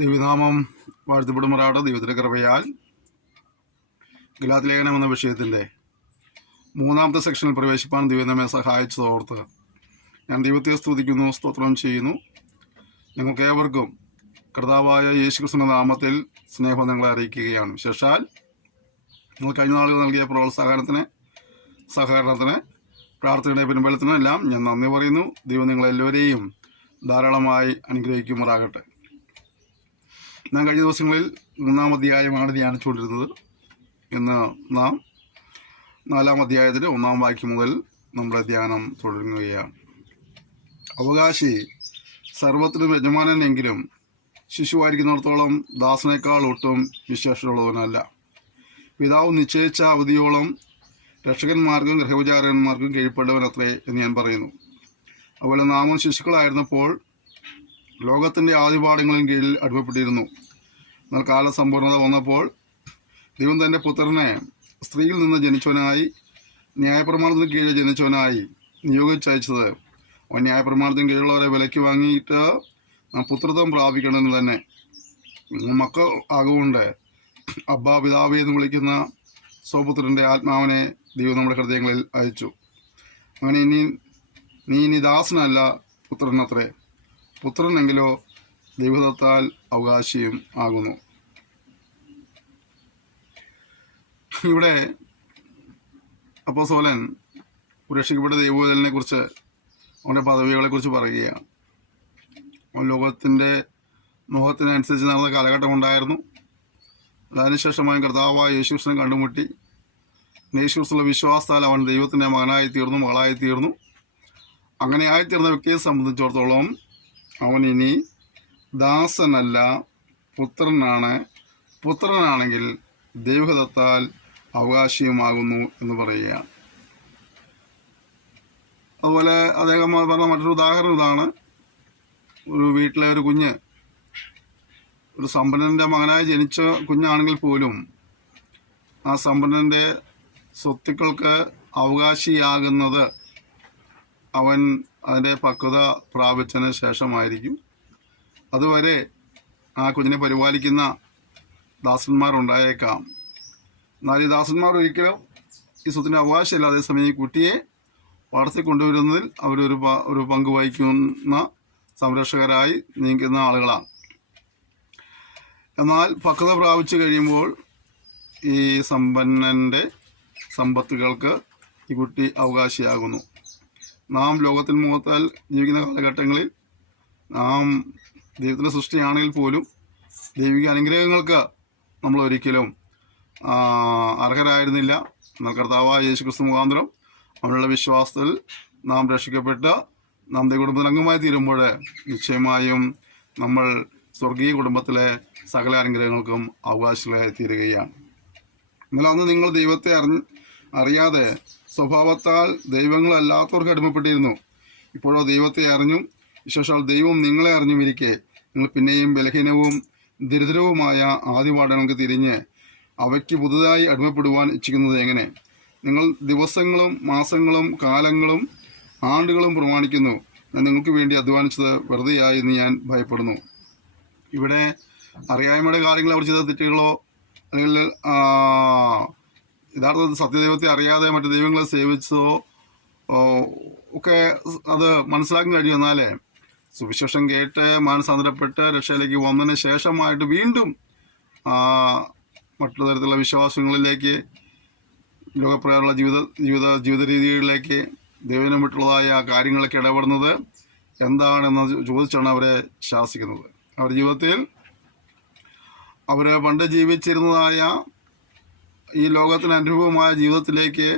ദൈവനാമം വാഴ്ത്തപ്പെടുമാറാകട്ടെ. ദൈവത്തിൻ്റെ കൃപയാൽ ഗലാത്യ ലേഖനം എന്ന വിഷയത്തിൻ്റെ 3-ാമത്തെ സെക്ഷനിൽ പ്രവേശിപ്പാൻ ദൈവം നമ്മെ സഹായിച്ചതോർത്ത് ഞാൻ ദൈവത്തെ സ്തുതിക്കുന്നു, സ്തോത്രം ചെയ്യുന്നു. ഞങ്ങൾക്ക് ഏവർക്കും കർത്താവായ യേശുക്രിസ്തുവിന്റെ നാമത്തിൽ സ്നേഹബന്ധങ്ങളെ അറിയിക്കുകയാണ്. വിശേഷാൽ നിങ്ങൾ കഴിഞ്ഞ നാളുകൾ നൽകിയ സഹകരണത്തിന് പ്രാർത്ഥനയുടെ പിൻബലത്തിനും എല്ലാം ഞാൻ നന്ദി പറയുന്നു. ദൈവം നിങ്ങളെല്ലാവരെയും ധാരാളമായി അനുഗ്രഹിക്കുമാറാകട്ടെ. ഞാൻ കഴിഞ്ഞ ദിവസങ്ങളിൽ 3-ാം അധ്യായമാണ് ധ്യാനിച്ചുകൊണ്ടിരുന്നത്. ഇന്ന് നാം 4-ാം അധ്യായത്തിൻ്റെ 1-ാം വാക്യം മുതൽ നമ്മുടെ ധ്യാനം തുടരുകയാണ്. അവകാശി സർവത്തിനും യജമാനെങ്കിലും ശിശുവായിരിക്കുന്നിടത്തോളം ദാസനേക്കാൾ ഒട്ടും വിശേഷമുള്ളവനല്ല. പിതാവ് നിശ്ചയിച്ച അവധിയോളം രക്ഷകന്മാർക്കും ഗൃഹവിചാരകന്മാർക്കും കീഴ്പ്പെട്ടവനത്രേ എന്ന് ഞാൻ പറയുന്നു. അതുപോലെ നാമും ശിശുക്കളായിരുന്നപ്പോൾ ലോകത്തിൻ്റെ ആദിപാഠങ്ങളിൽ കീഴിൽ അടിമപ്പെട്ടിരുന്നു. എന്നാൽ കാലസമ്പൂർണത വന്നപ്പോൾ ദൈവം തൻ്റെ പുത്രനെ സ്ത്രീയിൽ നിന്ന് ജനിച്ചവനായി ന്യായപ്രമാണത്തിന് കീഴിൽ ജനിച്ചവനായി നിയോഗിച്ചയച്ചത് അവൻ ന്യായപ്രമാണത്തിന് കീഴിലുള്ളവരെ വിലയ്ക്ക് വാങ്ങിയിട്ട് നാം പുത്രത്വം പ്രാപിക്കണമെന്ന് തന്നെ. മക്കൾ ആകുകൊണ്ട് അബ്ബാ പിതാവേ എന്ന് വിളിക്കുന്ന സ്വപുത്രൻ്റെ ആത്മാവിനെ ദൈവം നമ്മുടെ ഹൃദയങ്ങളിൽ അയച്ചു. അങ്ങനെ നീ ഇനി ദാസനല്ല, പുത്രനത്രേ. പുത്രനെങ്കിലോ ദൈവദത്താൽ അവകാശിയും ആകുന്നു. ഇവിടെ അപ്പോസ്തലൻ രക്ഷിക്കപ്പെട്ട ദൈവവേദനെ കുറിച്ച്, അവൻ്റെ പദവികളെക്കുറിച്ച് പറയുകയാണ്. ലോകത്തിൻ്റെ മോഹത്തിനനുസരിച്ച് നടന്ന കാലഘട്ടം ഉണ്ടായിരുന്നു. അതിനുശേഷമായി കർത്താവായ യേശുക്രിസ്തുവിനെ കണ്ടുമുട്ടി യേശുക്രിസ്തുവിന്റെ വിശ്വാസത്താൽ അവൻ ദൈവത്തിൻ്റെ മകനായി തീർന്നു, മകളായി തീർന്നു. അങ്ങനെ ആയിത്തീർന്ന വ്യക്തിയെ സംബന്ധിച്ചിടത്തോളം അവൻ ഇനി ദാസനല്ല, പുത്രനാണ്. പുത്രനാണെങ്കിൽ ദൈവദത്താൽ അവകാശിയുമാകുന്നു എന്ന് പറയുകയാണ്. അതുപോലെ അദ്ദേഹം പറഞ്ഞ മറ്റൊരു ഉദാഹരണം ഇതാണ്. ഒരു വീട്ടിലെ ഒരു കുഞ്ഞ് ഒരു സമ്പന്നൻ്റെ മകനായി ജനിച്ച കുഞ്ഞാണെങ്കിൽ പോലും ആ സമ്പന്നൻ്റെ സ്വത്തുക്കൾക്ക് അവകാശിയാകുന്നത് അവൻ അതിൻ്റെ പക്വത പ്രാപിച്ചതിന് ശേഷമായിരിക്കും. അതുവരെ ആ കുഞ്ഞിനെ പരിപാലിക്കുന്ന ദാസന്മാരുണ്ടായേക്കാം. എന്നാൽ ഈ ദാസന്മാർ ഒരിക്കലും ഈ സ്വത്തിന് അവകാശമില്ല. അതേസമയം ഈ കുട്ടിയെ വളർത്തിക്കൊണ്ടുവരുന്നതിൽ അവരൊരു പങ്ക് വഹിക്കുന്ന സംരക്ഷകരായി നീങ്ങുന്ന ആളുകളാണ്. എന്നാൽ പക്വത പ്രാപിച്ചു കഴിയുമ്പോൾ ഈ സമ്പന്നൻ്റെ സമ്പത്തുകൾക്ക് ഈ കുട്ടി അവകാശിയാകുന്നു. നാം ലോകത്തിന് മുഖത്താൽ ജീവിക്കുന്ന കാലഘട്ടങ്ങളിൽ നാം ദൈവത്തിൻ്റെ സൃഷ്ടിയാണെങ്കിൽ പോലും ദൈവിക അനുഗ്രഹങ്ങൾക്ക് നമ്മൾ ഒരിക്കലും അർഹരായിരുന്നില്ല. എന്നാൽ കർത്താവായ യേശുക്രിസ്തു മുഖാന്തരം അവനുള്ള വിശ്വാസത്തിൽ നാം രക്ഷിക്കപ്പെട്ട് നാം ദൈവകുടുംബത്തിന് അംഗമായി തീരുമ്പോൾ നിശ്ചയമായും നമ്മൾ സ്വർഗീയ കുടുംബത്തിലെ സകല അനുഗ്രഹങ്ങൾക്കും അവകാശികളായി തീരുകയാണ്. എന്നാൽ അന്ന് നിങ്ങൾ ദൈവത്തെ അറിയാതെ സ്വഭാവത്താൽ ദൈവങ്ങളല്ലാത്തവർക്ക് അടിമപ്പെട്ടിരുന്നു. ഇപ്പോഴോ ദൈവത്തെ അറിഞ്ഞും വിശേഷാൽ ദൈവം നിങ്ങളെ അറിഞ്ഞുമിരിക്കെ നിങ്ങൾ പിന്നെയും ബലഹീനവും ദരിദ്രവുമായ ആദിപാഠങ്ങൾക്ക് തിരിഞ്ഞ് അവയ്ക്ക് പുതുതായി അടിമപ്പെടുവാൻ ഇച്ഛിക്കുന്നത് എങ്ങനെ? നിങ്ങൾ ദിവസങ്ങളും മാസങ്ങളും കാലങ്ങളും ആണ്ടുകളും പ്രമാണിക്കുന്നു. ഞാൻ നിങ്ങൾക്ക് വേണ്ടി അധ്വാനിച്ചത് വെറുതെയായി എന്ന് ഞാൻ ഭയപ്പെടുന്നു. ഇവിടെ അറിയായ്മയുടെ കാര്യങ്ങളെ അവർ ചെയ്ത തെറ്റുകളോ അല്ലെങ്കിൽ യഥാർത്ഥത്തിൽ സത്യദൈവത്തെ അറിയാതെ മറ്റു ദൈവങ്ങളെ സേവിച്ചതോ ഒക്കെ അത് മനസ്സിലാക്കാൻ കഴിയും. എന്നാലേ സുവിശേഷം കേട്ട് മാനസാന്തരപ്പെട്ട് രക്ഷയിലേക്ക് വന്നതിന് ശേഷമായിട്ട് വീണ്ടും മറ്റു തരത്തിലുള്ള വിശ്വാസങ്ങളിലേക്ക്, ലോകപ്രകാരമുള്ള ജീവിത രീതികളിലേക്ക്, ദൈവനം വിട്ടുള്ളതായ കാര്യങ്ങളൊക്കെ ഇടപെടുന്നത് എന്താണെന്ന് ചോദിച്ചാണ് അവരെ ശാസിക്കുന്നത്. അവരുടെ ജീവിതത്തിൽ അവർ പണ്ട് ജീവിച്ചിരുന്നതായ ഈ ലോകത്തിന് അനുഭവമായ ജീവിതത്തിലേക്ക്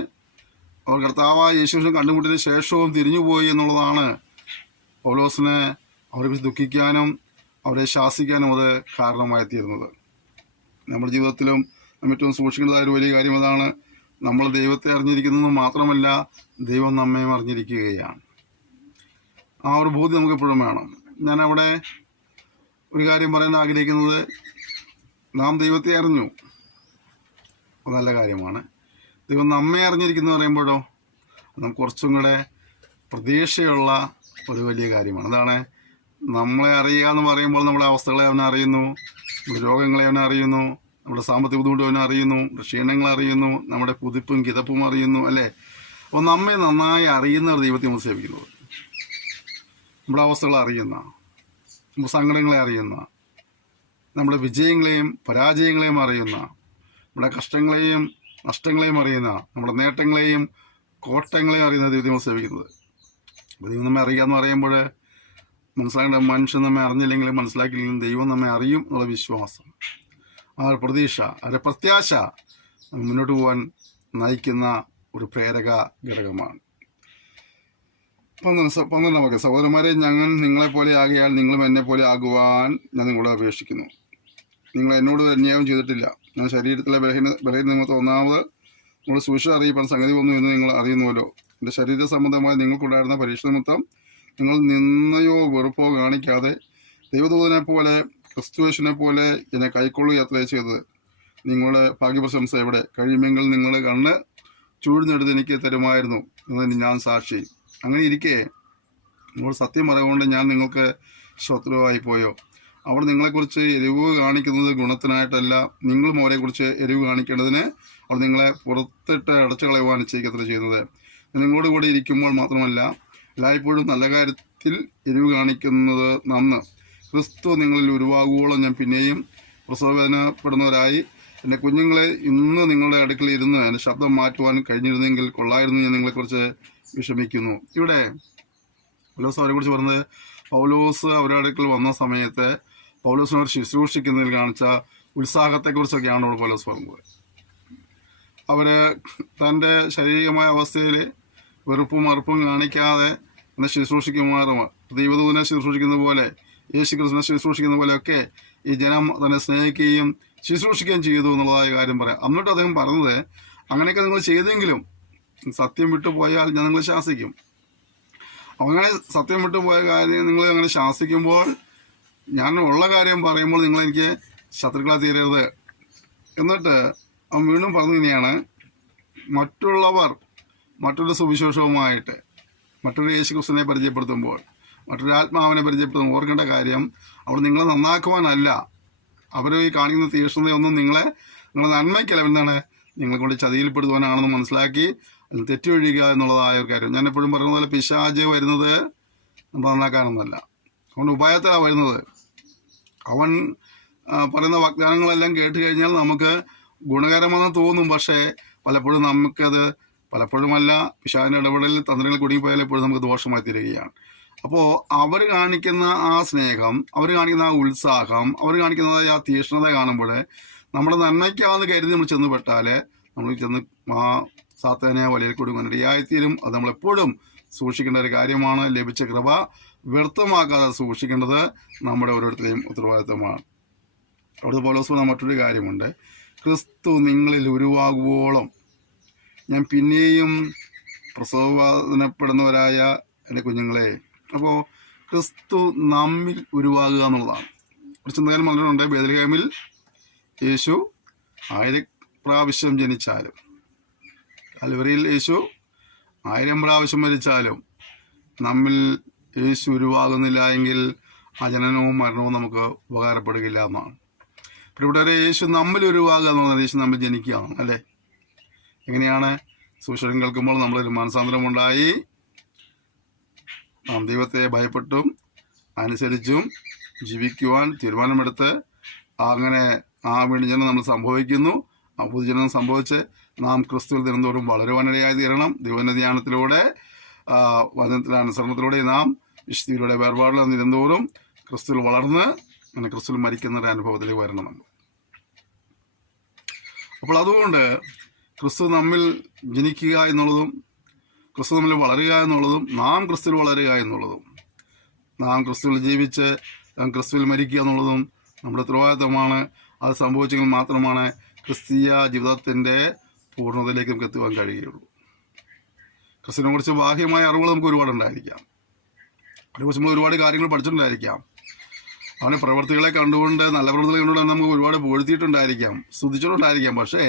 അവർ കർത്താവായ യേശുക്രിസ്തുവിനെ കണ്ടുമുട്ടിയതിന് ശേഷവും തിരിഞ്ഞുപോയി എന്നുള്ളതാണ് പൗലോസിനെ അവരെ ദുഃഖിക്കാനും അവരെ ശാസിക്കാനും അത് കാരണമായി തീരുന്നത്. നമ്മുടെ ജീവിതത്തിലും ഏറ്റവും സൂക്ഷിക്കേണ്ടതായ ഒരു വലിയ കാര്യം അതാണ്. നമ്മൾ ദൈവത്തെ അറിഞ്ഞിരിക്കുന്നത് മാത്രമല്ല, ദൈവം നമ്മെ അറിഞ്ഞിരിക്കുകയാണ്. ആ ഒരു ബോധ്യം നമുക്ക് എപ്പോഴും വേണം. ഞാൻ അവിടെ ഒരു കാര്യം പറയാൻ ആഗ്രഹിക്കുന്നത്, നാം ദൈവത്തെ അറിഞ്ഞു, നല്ല കാര്യമാണ്. ദൈവം നമ്മെ അറിഞ്ഞിരിക്കുന്നു പറയുമ്പോഴോ നമുക്ക് കുറച്ചും കൂടെ പ്രതീക്ഷയുള്ള ഒരു വലിയ കാര്യമാണ്. അതാണ് നമ്മളെ അറിയുക എന്ന് പറയുമ്പോൾ നമ്മുടെ അവസ്ഥകളെ അവൻ അറിയുന്നു, നമ്മുടെ രോഗങ്ങളെ അവൻ അറിയുന്നു, നമ്മുടെ സാമ്പത്തിക ബുദ്ധിമുട്ട് അവൻ അറിയുന്നു, നമ്മുടെ ക്ഷീണങ്ങൾ അറിയുന്നു, നമ്മുടെ കുതിപ്പും കിതപ്പും അറിയുന്നു, അല്ലേ? അപ്പോൾ നമ്മെ നന്നായി അറിയുന്ന ഒരു ദൈവത്തെ നമ്മൾ സേവിക്കുന്നത്, നമ്മുടെ അവസ്ഥകളെ അറിയുന്ന, നമ്മുടെ സങ്കടങ്ങളെ അറിയുന്ന, നമ്മുടെ വിജയങ്ങളെയും പരാജയങ്ങളെയും അറിയുന്ന, നമ്മുടെ കഷ്ടങ്ങളെയും നഷ്ടങ്ങളെയും അറിയുന്ന, നമ്മുടെ നേട്ടങ്ങളെയും കോട്ടങ്ങളെയും അറിയുന്ന ദൈവത്തെ നമ്മൾ സേവിക്കുന്നത്. അപ്പോൾ ദൈവം നമ്മെ അറിയുക എന്ന് പറയുമ്പോൾ മനസ്സിലാക്കേണ്ട, മനുഷ്യൻ നമ്മെ അറിഞ്ഞില്ലെങ്കിലും മനസ്സിലാക്കിയില്ലെങ്കിലും ദൈവം നമ്മെ അറിയും എന്നുള്ള വിശ്വാസം, ആ ഒരു പ്രതീക്ഷ, ആ ഒരു പ്രത്യാശ മുന്നോട്ട് പോകാൻ നയിക്കുന്ന ഒരു പ്രേരക ഘടകമാണ്. 12 സഹോദരന്മാരെ, ഞങ്ങൾ നിങ്ങളെപ്പോലെ ആകിയാൽ നിങ്ങളും എന്നെ പോലെ ആകുവാൻ ഞാൻ നിങ്ങളോട് അപേക്ഷിക്കുന്നു. നിങ്ങൾ എന്നോട് അന്യായം ചെയ്തിട്ടില്ല. ഞാൻ ശരീരത്തിലെ ബലഹീന നിമിത്തം ഒന്നാമത് നിങ്ങളുടെ സുവിശേഷം അറിയിപ്പാൻ സംഗതി വന്നു എന്ന് നിങ്ങൾ അറിയുന്നുവല്ലോ. എൻ്റെ ശരീര സംബന്ധമായി നിങ്ങൾക്കുണ്ടായിരുന്ന പരീക്ഷ നിമിത്തം നിങ്ങൾ നിന്നയോ വെറുപ്പോ കാണിക്കാതെ ദൈവദൂതനെ പോലെ ക്രിസ്തുവേശുവിനെ പോലെ എന്നെ കൈക്കൊള്ളുക യാത്ര ചെയ്തത്. നിങ്ങളുടെ ഭാഗ്യപ്രശംസ എവിടെ? കഴിയുമെങ്കിൽ നിങ്ങളുടെ കണ്ണ് ചൂഴ്ന്നെടുത്ത് എനിക്ക് തരുമായിരുന്നു എന്നതിന് ഞാൻ സാക്ഷി. അങ്ങനെ ഇരിക്കെ നിങ്ങൾ സത്യം പറയുകൊണ്ട് ഞാൻ നിങ്ങൾക്ക് ശത്രുവായി പോയോ? അവർ നിങ്ങളെക്കുറിച്ച് എരിവ് കാണിക്കുന്നത് ഗുണത്തിനായിട്ടല്ല, നിങ്ങളും അവരെക്കുറിച്ച് എരിവ് കാണിക്കേണ്ടതിന് അവർ നിങ്ങളെ പുറത്തിട്ട് അടച്ചു കളയുവാൻ നിശ്ചയിക്കത്ര ചെയ്യുന്നത്. നിങ്ങളോട് കൂടി ഇരിക്കുമ്പോൾ മാത്രമല്ല, എല്ലായ്പ്പോഴും നല്ല കാര്യത്തിൽ എരിവ് കാണിക്കുന്നത് നന്ന്. ക്രിസ്തു നിങ്ങളിൽ ഉരുവാകുവോളം ഞാൻ പിന്നെയും പ്രസവവേദനപ്പെടുന്നവരായി എൻ്റെ കുഞ്ഞുങ്ങളെ ഇന്ന് നിങ്ങളുടെ അടുക്കൽ ഇരുന്ന് എൻ്റെ ശബ്ദം മാറ്റുവാൻ കഴിഞ്ഞിരുന്നെങ്കിൽ കൊള്ളായിരുന്നു ഞാൻ നിങ്ങളെക്കുറിച്ച് വിഷമിക്കുന്നു. ഇവിടെ പൗലോസ് അവരെക്കുറിച്ച് പറഞ്ഞത്, പൗലോസ് അവരുടെ അടുക്കൽ വന്ന സമയത്ത് പൗലോസിനോട് ശുശ്രൂഷിക്കുന്നതിൽ കാണിച്ച ഉത്സാഹത്തെക്കുറിച്ചൊക്കെയാണ് ഇവിടെ പൗലോസ് പറഞ്ഞത്. അവര് തൻ്റെ ശാരീരികമായ അവസ്ഥയിൽ വെറുപ്പും മറുപ്പും കാണിക്കാതെ എന്നെ ശുശ്രൂഷിക്കുമാറും ദൈവദൂതനെ ശുശ്രൂഷിക്കുന്ന പോലെ, യേശു ക്രിസ്തുവിനെ ശുശ്രൂഷിക്കുന്ന പോലെയൊക്കെ ഈ ജനം തന്നെ സ്നേഹിക്കുകയും ശുശ്രൂഷിക്കുകയും ചെയ്തു എന്നുള്ളതായ കാര്യം പറയാം. എന്നിട്ട് അദ്ദേഹം പറഞ്ഞത്, അങ്ങനെയൊക്കെ നിങ്ങൾ ചെയ്തെങ്കിലും സത്യം വിട്ടുപോയാൽ ഞാൻ നിങ്ങളെ ശാസിക്കും. അങ്ങനെ സത്യം വിട്ടുപോയ കാര്യം നിങ്ങൾ അങ്ങനെ ശാസിക്കുമ്പോൾ, ഞാൻ ഉള്ള കാര്യം പറയുമ്പോൾ നിങ്ങൾ എനിക്ക് ശത്രുക്കളെ തീരരുത്. എന്നിട്ട് അവൻ വീണ്ടും പറഞ്ഞു തന്നെയാണ്, മറ്റുള്ളവർ മറ്റൊരു സുവിശേഷവുമായിട്ട് മറ്റൊരു യേശുക്രിസ്തുവിനെ പരിചയപ്പെടുത്തുമ്പോൾ, മറ്റൊരു ആത്മാവിനെ പരിചയപ്പെടുത്തുമ്പോൾ ഓർക്കേണ്ട കാര്യം, അവർ നിങ്ങളെ നന്നാക്കുവാനല്ല, അവർ ഈ കാണിക്കുന്ന തീക്ഷ്ണതയൊന്നും നിങ്ങളെ നന്മയ്ക്കല്ല, എന്താണ് നിങ്ങളെ കൊണ്ട് ചതിയിൽപ്പെടുത്തുവാനാണെന്ന് മനസ്സിലാക്കി അതിൽ തെറ്റൊഴിയുക എന്നുള്ളതായ ഒരു കാര്യം. ഞാൻ എപ്പോഴും പറയുന്ന പോലെ പിശാച് വരുന്നത് നമ്മൾ നന്നാക്കാനൊന്നുമല്ല, അവൻ ഉപായത്തിലാണ് വരുന്നത്. അവൻ പറയുന്ന വാഗ്ദാനങ്ങളെല്ലാം കേട്ട് കഴിഞ്ഞാൽ നമുക്ക് ഗുണകരമെന്ന് തോന്നും, പക്ഷേ പലപ്പോഴും നമുക്കത്, പലപ്പോഴുമല്ല, പിശാചിൻ്റെ ഇടപെടലിൽ തന്ത്രങ്ങൾ കുടുങ്ങിപ്പോയാൽ എപ്പോഴും നമുക്ക് ദോഷമായി തീരുകയാണ്. അപ്പോൾ അവർ കാണിക്കുന്ന ആ സ്നേഹം, അവർ കാണിക്കുന്ന ആ ഉത്സാഹം, അവർ കാണിക്കുന്നതായ ആ തീക്ഷ്ണത കാണുമ്പോൾ നമ്മുടെ നന്മയ്ക്കാന്ന് കരുതി നമ്മൾ ചെന്നുപെട്ടാൽ നമ്മൾ ചെന്ന് ആ സാത്താനെ വലിയ കൊടുങ്ങാനിടയായിത്തീരും. അത് നമ്മളെപ്പോഴും സൂക്ഷിക്കേണ്ട ഒരു കാര്യമാണ്. ലഭിച്ച കൃപ വ്യർത്ഥമാക്കാതെ സൂക്ഷിക്കേണ്ടത് നമ്മുടെ ഓരോരുത്തരെയും ഉത്തരവാദിത്തമാണ്. അവിടുത്തെ പൗലോസ് മറ്റൊരു കാര്യമുണ്ട്, ക്രിസ്തു നിങ്ങളിൽ ഉരുവാകുവോളം ഞാൻ പിന്നെയും പ്രസവവേദനപ്പെടുന്നവരായ എൻ്റെ കുഞ്ഞുങ്ങളെ. അപ്പോൾ ക്രിസ്തു നമ്മിൽ ഉരുവാകുക എന്നുള്ളതാണ്. ഒരു ചിന്തകൻ പറഞ്ഞിട്ടുണ്ട്, ബേത്ലഹേമിൽ യേശു 1000 പ്രാവശ്യം ജനിച്ചാലും, കൽവരിയിൽ യേശു 1000 പ്രാവശ്യം മരിച്ചാലും നമ്മിൽ യേശു ഉരുവാകുന്നില്ല എങ്കിൽ ആ ജനനവും മരണവും നമുക്ക് ഉപകാരപ്പെടുകയില്ല എന്നാണ്. ഇവിടെ യേശു നമ്മിൽ ഉരുവാകുക എന്നുള്ളത് യേശു നമ്മിൽ ജനിക്കുകയാണ്, അല്ലേ? എങ്ങനെയാണ്? സുവിശേഷം കേൾക്കുമ്പോൾ നമ്മളൊരു മാനസാന്തരമുണ്ടായി നാം ദൈവത്തെ ഭയപ്പെട്ടും അനുസരിച്ചും ജീവിക്കുവാൻ തീരുമാനമെടുത്ത് അങ്ങനെ ആ വീണ്ടുജനം നമ്മൾ സംഭവിക്കുന്നു. ആ പുതുജനം സംഭവിച്ച് നാം ക്രിസ്തുവിൽ ദിനംതോറും വളരുവാനിടയായി തീരണം. ദൈവത്തിന്റെ ധ്യാനത്തിലൂടെ, വചനത്തിലെ അനുസരണത്തിലൂടെ, നാം വിശുദ്ധിയിലൂടെ വേർപാടിൽ നിരന്തോറും ക്രിസ്തുവിൽ വളർന്ന് അങ്ങനെ ക്രിസ്തുവിൽ മരിക്കുന്ന ഒരു അനുഭവത്തിലേക്ക് വരണം നമ്മൾ. അപ്പോൾ അതുകൊണ്ട് ക്രിസ്തു നമ്മിൽ ജനിക്കുക എന്നുള്ളതും ക്രിസ്തു നമ്മിൽ വളരുക എന്നുള്ളതും നാം ക്രിസ്തുവിൽ വളരുക എന്നുള്ളതും നാം ക്രിസ്തുവിൽ ജീവിച്ച് നാം ക്രിസ്തുവിൽ മരിക്കുക എന്നുള്ളതും നമ്മുടെ ഉത്തരവാദിത്തമാണ്. അത് സംഭവിച്ചെങ്കിൽ മാത്രമാണ് ക്രിസ്തീയ ജീവിതത്തിൻ്റെ പൂർണ്ണതയിലേക്ക് നമുക്ക് എത്തുവാൻ കഴിയുകയുള്ളൂ. ക്രിസ്തുവിനെ കുറിച്ച് ബാഹ്യമായ അറിവുകൾ നമുക്ക് ഒരുപാടുണ്ടായിരിക്കാം, അതിനെക്കുറിച്ച് നമ്മൾ ഒരുപാട് കാര്യങ്ങൾ പഠിച്ചിട്ടുണ്ടായിരിക്കാം, അവൻ്റെ പ്രവൃത്തികളെ കണ്ടുകൊണ്ട്, നല്ല പ്രവൃത്തികളെ കണ്ടുകൊണ്ട് നമുക്ക് ഒരുപാട് പൊഴുത്തിയിട്ടുണ്ടായിരിക്കാം, സ്തുതിച്ചിട്ടുണ്ടായിരിക്കാം. പക്ഷേ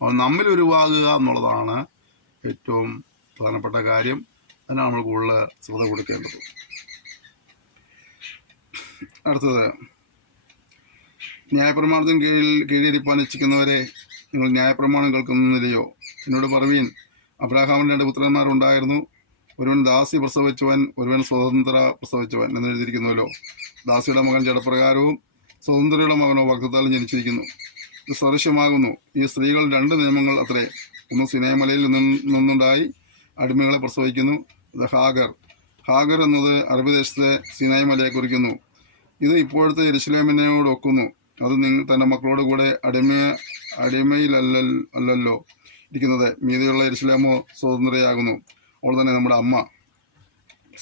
അവൻ നമ്മിൽ ഉരുവാകുക എന്നുള്ളതാണ് ഏറ്റവും പ്രധാനപ്പെട്ട കാര്യം. അതിനാണ് നമ്മൾ കൂടുതൽ ശ്രദ്ധ കൊടുക്കേണ്ടത്. അടുത്തത്, ന്യായപ്രമാണത്തിന് കീഴിരിപ്പാൻ ഇച്ഛിക്കുന്നവരെ, നിങ്ങൾ ന്യായപ്രമാണം കേൾക്കുന്നില്ലയോ? എന്നോട് പറവീൻ, അബ്രാഹാമിന് 2 പുത്രന്മാരുണ്ടായിരുന്നു, ഒരുവൻ ദാസി പ്രസവിച്ചവൻ, ഒരുവൻ സ്വതന്ത്ര പ്രസവിച്ചവൻ എന്ന് എഴുതിയിരിക്കുന്നുവല്ലോ. ദാസിയുടെ മകൻ ജഡപ്രകാരവും സ്വതന്ത്രയുടെ മകനോ വാഗ്ദത്താലും ജനിച്ചിരിക്കുന്നു. ഇത് സദൃശ്യമാകുന്നു. ഈ സ്ത്രീകൾ 2 നിയമങ്ങൾ അത്രേ. ഒന്ന് സിനേമലയിൽ നിന്നുണ്ടായി അടിമകളെ പ്രസവിക്കുന്നു. ഇത് ഹാഗർ എന്നത് അറബി ദേശത്തെ സിനായ് മലയെ കുറിക്കുന്നു. ഇത് ഇപ്പോഴത്തെ യെരുശലേമിനോട് ഒക്കുന്നു. അത് തന്റെ മക്കളോട് കൂടെ അടിമയിലല്ലോ ഇരിക്കുന്നത്. മീതിയുള്ള യെരുശലേമോ സ്വതന്ത്രയാകുന്നു. അവൾ തന്നെ നമ്മുടെ അമ്മ.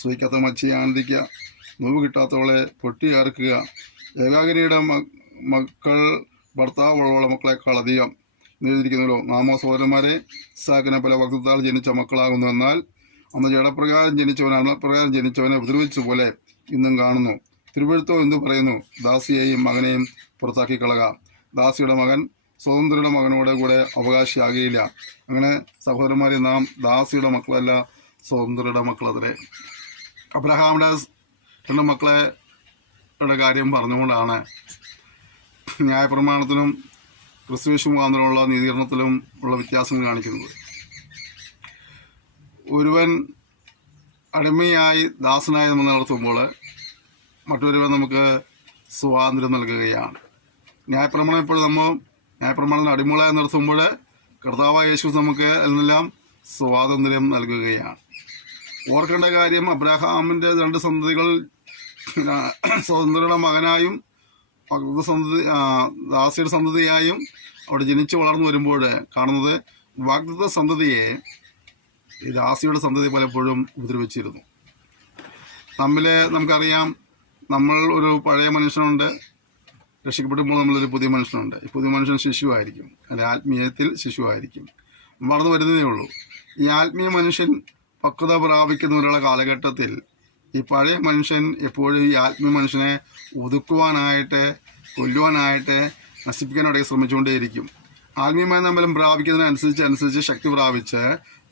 സ്വയിക്കാത്ത മച്ചിയെ ആനന്ദിക്കുക, നോവ് കിട്ടാത്തവളെ പൊട്ടിയാർക്കുക. ഏകാഗിനിയുടെ മക്കൾ ഭർത്താവുള്ള മക്കളെക്കാൾ അധികം എന്നെഴുതിയിരിക്കുന്നല്ലോ. നാമോ സഹോദരന്മാരെ, ഇസ്ഹാക്കിനെ പല വാഗ്ദത്താൽ ജനിച്ച മക്കളാകുന്നു. എന്നാൽ അന്ന് ജഡപ്രകാരം ജനിച്ചവൻ അന്നപ്രകാരം ജനിച്ചവനെ ഉപദ്രവിച്ച പോലെ ഇന്നും കാണുന്നു. തിരുവെഴുത്തോ എന്തു പറയുന്നു? ദാസിയെയും മകനെയും പുറത്താക്കി കളക. ദാസിയുടെ മകൻ സ്വതന്ത്രയുടെ മകനോട് കൂടെ അവകാശിയാകുകയില്ല. അങ്ങനെ സഹോദരന്മാരെ, നാം ദാസിയുടെ മക്കളല്ല, സ്വതന്ത്രയുടെ മക്കളത്രേ. അബ്രഹാമിന്റെ 2 മക്കളുടെ കാര്യം പറഞ്ഞുകൊണ്ടാണ് ന്യായപ്രമാണത്തിലും ക്രിസ്തുയേശു മുഖാന്തരമുള്ള നീതീകരണത്തിലും ഉള്ള വ്യത്യാസങ്ങൾ കാണിക്കുന്നത്. ഒരുവൻ അടിമയായി ദാസനായി നമ്മൾ നടത്തുമ്പോൾ മറ്റൊരുവൻ നമുക്ക് സ്വാതന്ത്ര്യം നൽകുകയാണ്. ന്യായപ്രമാണം ഇപ്പോൾ ന്യായപ്രമാണത്തിന് അടിമകളായി നിർത്തുമ്പോൾ കർത്താവായ യേശു നമുക്ക് എന്നെല്ലാം സ്വാതന്ത്ര്യം നൽകുകയാണ്. ഓർക്കേണ്ട കാര്യം, അബ്രഹാമിൻ്റെ 2 സന്തതികൾ സ്വതന്ത്രയുടെ മകനായും ദാസിയുടെ സന്തതിയായും അവിടെ ജനിച്ചു വളർന്നു വരുമ്പോൾ കാണുന്നത്, വാഗ്ദത്ത സന്തതിയെ ഈ ദാസിയുടെ സന്തതി പലപ്പോഴും ഉപദ്രവിച്ചിരുന്നു. നമുക്കറിയാം, നമ്മൾ ഒരു പഴയ മനുഷ്യനുണ്ട്, രക്ഷിക്കപ്പെടുമ്പോൾ നമ്മളൊരു പുതിയ മനുഷ്യനുണ്ട്. ഈ പുതിയ മനുഷ്യൻ ശിശുവായിരിക്കും, അല്ലെ ആത്മീയത്തിൽ ശിശുവായിരിക്കും, വളർന്നു വരുന്നതേ ഉള്ളൂ. ഈ ആത്മീയ മനുഷ്യൻ പക്വത പ്രാപിക്കുന്നവരുടെ കാലഘട്ടത്തിൽ ഈ പഴയ മനുഷ്യൻ എപ്പോഴും ഈ ആത്മീയ മനുഷ്യനെ ഒതുക്കുവാനായിട്ട്, കൊല്ലുവാനായിട്ട്, നശിപ്പിക്കാനായിട്ട് ശ്രമിച്ചുകൊണ്ടേയിരിക്കും. ആത്മീയമായ നമ്മളും പ്രാപിക്കുന്നതിനനുസരിച്ച് ശക്തി പ്രാപിച്ച്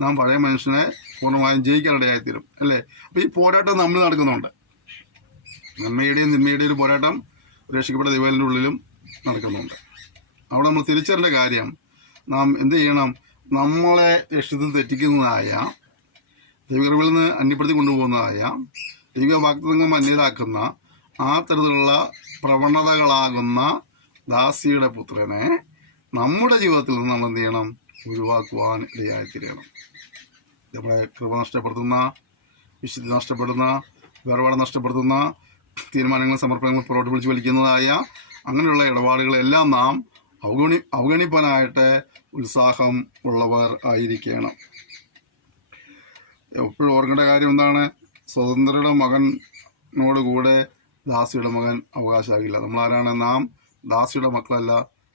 നാം പഴയ മനുഷ്യനെ പൂർണ്ണമായും ജയിക്കാനിടയായിത്തീരും, അല്ലേ? അപ്പോൾ ഈ പോരാട്ടം നമ്മൾ നടക്കുന്നുണ്ട്. നന്മയുടെയും തിന്മയുടെയും ഒരു പോരാട്ടം രക്ഷിക്കപ്പെട്ട ദൈവത്തിൻ്റെ ഉള്ളിലും നടക്കുന്നുണ്ട്. അവിടെ നമ്മൾ തിരിച്ചറിയേണ്ട കാര്യം, നാം എന്ത് ചെയ്യണം? നമ്മളെ രക്ഷിതത്തിൽ തെറ്റിക്കുന്നതായ, ദൈവകൃപയിൽ നിന്ന് അന്യപ്പെടുത്തി കൊണ്ടുപോകുന്നതായ, ദൈവിക വാഗ്ദത്തങ്ങൾ അന്യരാക്കുന്ന ആ തരത്തിലുള്ള പ്രവണതകളാകുന്ന ദാസിയുടെ പുത്രനെ നമ്മുടെ ജീവിതത്തിൽ നിന്ന് നമ്മൾ എന്ത് ചെയ്യണം? ഒഴിവാക്കുവാൻ ഇടയായിത്തീരണം. നമ്മളെ കൃപ നഷ്ടപ്പെടുത്തുന്ന, വിശുദ്ധി നഷ്ടപ്പെടുന്ന, വേർപാട് നഷ്ടപ്പെടുത്തുന്ന തീരുമാനങ്ങൾ, സമർപ്പണങ്ങൾ പുറകോട്ട് പിടിച്ച് വലിക്കുന്നതായ അങ്ങനെയുള്ള ഇടപാടുകളെല്ലാം നാം അവഗണിപ്പാനായിട്ട് ഉത്സാഹം ഉള്ളവർ ആയിരിക്കണം. എപ്പോഴും ഓർക്കേണ്ട കാര്യം എന്താണ്? സ്വതന്ത്രയുടെ മകനോടുകൂടെ ദാസിയുടെ മകൻ അവകാശമാകില്ല. നമ്മളാരാണ്? നാം ദാസിയുടെ മക്കളല്ല,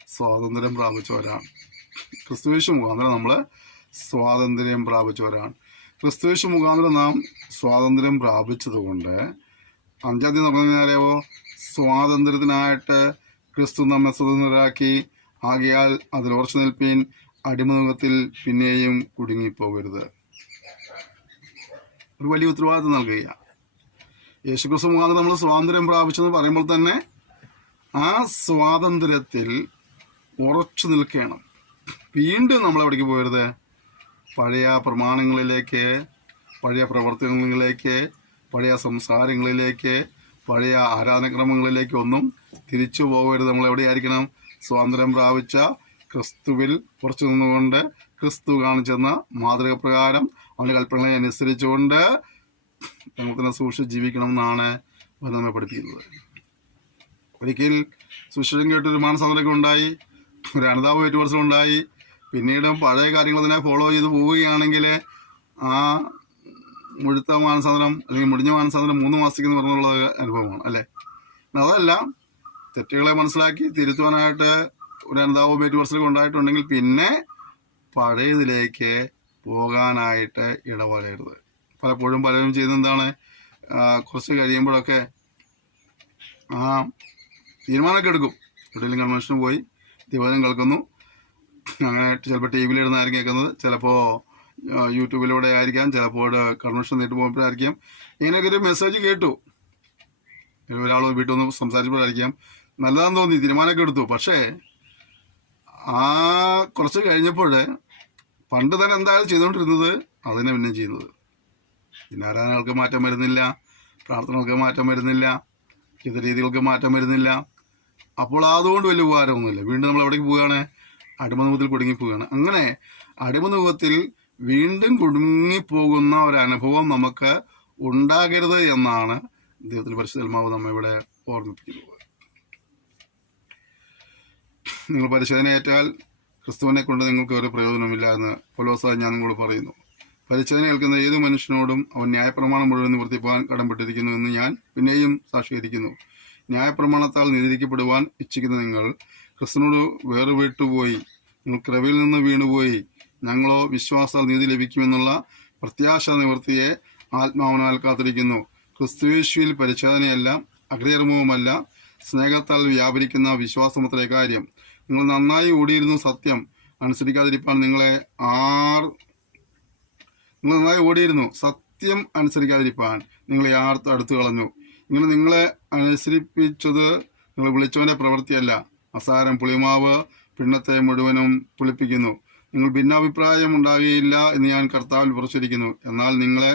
സ്വാതന്ത്ര്യം പ്രാപിച്ചവരാണ്. ക്രിസ്തുയേശു മുഖാന്തരം നമ്മൾ സ്വാതന്ത്ര്യം പ്രാപിച്ചവരാണ്. ക്രിസ്തുയേശു മുഖാന്തരം നാം സ്വാതന്ത്ര്യം പ്രാപിച്ചതുകൊണ്ട് 5-ാം തീയതി പറഞ്ഞാലോ, സ്വാതന്ത്ര്യത്തിനായിട്ട് ക്രിസ്തു നമ്മെ സ്വതന്ത്രരാക്കി. ആകയാൽ അതിൽ ഉറച്ചു നിൽപ്പീൻ, അടിമമുഖത്തിൽ പിന്നെയും കുടുങ്ങിപ്പോകരുത്. ഒരു വലിയ ഉത്തരവാദിത്വം നൽകുകയാണ്. യേശുക്രിസ്തു മുഖാന്തരം നമ്മൾ സ്വാതന്ത്ര്യം പ്രാപിച്ചെന്ന് പറയുമ്പോൾ തന്നെ ആ സ്വാതന്ത്ര്യത്തിൽ ഉറച്ചു നിൽക്കണം. വീണ്ടും നമ്മൾ എവിടേക്ക് പോകരുത്? പഴയ പ്രമാണങ്ങളിലേക്ക്, പഴയ പ്രവർത്തനങ്ങളിലേക്ക്, പഴയ സംസാരങ്ങളിലേക്ക്, പഴയ ആരാധനക്രമങ്ങളിലേക്ക് ഒന്നും തിരിച്ചു പോകരുത്. നമ്മൾ എവിടെയായിരിക്കണം? സ്വാതന്ത്ര്യം പ്രാപിച്ച ക്രിസ്തുവിൽ ഉറച്ചു നിന്നുകൊണ്ട്, ക്രിസ്തു കാണിച്ചെന്ന മാതൃക പ്രകാരം അവൻ്റെ കൽപ്പനകളെ അനുസരിച്ചുകൊണ്ട് നമ്മൾ തന്നെ സൂക്ഷിച്ച് ജീവിക്കണമെന്നാണ് അവർ നമ്മെ പഠിപ്പിക്കുന്നത്. ഒരിക്കൽ സുശീലം കേട്ടൊരു മാനസാന്തരമൊക്കെ ഉണ്ടായി, ഒരു അനുതാപ ഏറ്റുപറച്ചിലുണ്ടായി. പിന്നീട് പഴയ കാര്യങ്ങൾ തന്നെ ഫോളോ ചെയ്ത് പോവുകയാണെങ്കിൽ ആ മുഴുത്ത മാനസാന്തരം അല്ലെങ്കിൽ മുടിഞ്ഞ മാനസാന്തരം 3 മാസത്തേക്ക് എന്ന് പറഞ്ഞുള്ള അനുഭവമാണ്, അല്ലേ? അതല്ല, തെറ്റുകളെ മനസ്സിലാക്കി തിരുത്തുവാനായിട്ട് ഒരു അനുതാപവും ഏറ്റുപറച്ചിലൊക്കെ ഉണ്ടായിട്ടുണ്ടെങ്കിൽ പിന്നെ പഴയതിലേക്ക് പോകാനായിട്ട് ഇടവരരുത്. പലപ്പോഴും പലരും ചെയ്യുന്നത് എന്താണ്? കുറച്ച് കഴിയുമ്പോഴൊക്കെ ആ തീരുമാനമൊക്കെ എടുക്കും. എവിടെയെങ്കിലും കൺവെൻഷന് പോയി ദൈവവചനം കേൾക്കുന്നു. അങ്ങനെ ചിലപ്പോൾ ടി വിയിലിരുന്നായിരിക്കും കേൾക്കുന്നത്, ചിലപ്പോൾ യൂട്യൂബിലൂടെ ആയിരിക്കാം, ചിലപ്പോൾ കൺവെൻഷൻ നേരിട്ട് പോകുമ്പോഴായിരിക്കാം. ഇങ്ങനെയൊക്കെ ഒരു മെസ്സേജ് കേട്ടു, ഒരാൾ വീട്ടിൽ വന്ന് സംസാരിച്ചപ്പോഴായിരിക്കാം നല്ലതാന്ന് തോന്നി, തീരുമാനമൊക്കെ എടുത്തു. പക്ഷേ ആ കുറച്ച് കഴിഞ്ഞപ്പോൾ പണ്ട് തന്നെ എന്തായാലും ചെയ്തുകൊണ്ടിരുന്നത് അതിനെ പിന്നെ ചെയ്യുന്നത്. പിന്നെ ആരാധനകൾക്ക് മാറ്റം വരുന്നില്ല, പ്രാർത്ഥനകൾക്ക് മാറ്റം വരുന്നില്ല, ജീവിത രീതികൾക്ക് മാറ്റം വരുന്നില്ല. അപ്പോൾ അതുകൊണ്ട് വലിയ ഉപകാരമൊന്നുമില്ല. വീണ്ടും നമ്മൾ എവിടേക്ക് പോവുകയാണ്? അടിമനുഭവത്തിൽ കുടുങ്ങിപ്പോവുകയാണ്. അങ്ങനെ അടിമനുഭവത്തിൽ വീണ്ടും കുടുങ്ങിപ്പോകുന്ന ഒരനുഭവം നമുക്ക് ഉണ്ടാകരുത് എന്നാണ് ദൈവത്തിൽ പരിശുദ്ധാത്മാവ് നമ്മെ ഇവിടെ ഓർമ്മിപ്പിക്കുന്നത്. നിങ്ങൾ പരിശോധനയേറ്റാൽ ക്രിസ്തുവിനെ കൊണ്ട് നിങ്ങൾക്ക് ഒരു പ്രയോജനമില്ല എന്ന് പൗലോസ് ഞാൻ നിങ്ങളോട് പറയുന്നു. പരിശോധന ഏൽക്കുന്ന ഏത് മനുഷ്യനോടും അവൻ ന്യായപ്രമാണം മുഴുവൻ നിവർത്തിപ്പാൻ കടംപെട്ടിരിക്കുന്നു എന്ന് ഞാൻ പിന്നെയും സാക്ഷീകരിക്കുന്നു. ന്യായപ്രമാണത്താൽ നീതിരിക്കപ്പെടുവാൻ ഇച്ഛിക്കുന്ന നിങ്ങൾ ക്രിസ്തുവിനോട് വേറുവിട്ടുപോയി, നിങ്ങൾ കൃപയിൽ നിന്ന് വീണുപോയി, ഞങ്ങളോ വിശ്വാസത്താൽ നീതി ലഭിക്കുമെന്നുള്ള പ്രത്യാശ നിവൃത്തിയെ ആത്മാവിനാൽ കാത്തിരിക്കുന്നു. ക്രിസ്തുയേശുവിൽ പരിശോധനയല്ല, അഗ്രചർമ്മവുമല്ല, സ്നേഹത്താൽ വ്യാപരിക്കുന്ന വിശ്വാസമത്രേ കാര്യം. നിങ്ങൾ നന്നായി ഓടിയിരുന്നു, സത്യം അനുസരിക്കാതിരിപ്പാൻ സത്യം അനുസരിക്കാതിരിപ്പാൻ നിങ്ങളെ അടുത്തു കളഞ്ഞു. ഇങ്ങനെ നിങ്ങളെ അനുസരിപ്പിച്ചത് നിങ്ങൾ വിളിച്ചവന്റെ പ്രവൃത്തിയല്ല. അസാരം പുളിമാവ് പിണ്ണത്തെ മുഴുവനും പുളിപ്പിക്കുന്നു. നിങ്ങൾ ഭിന്നാഭിപ്രായം ഉണ്ടാകുകയില്ല എന്ന് ഞാൻ കർത്താവിൽ ഉറച്ചിരിക്കുന്നു. എന്നാൽ നിങ്ങളെ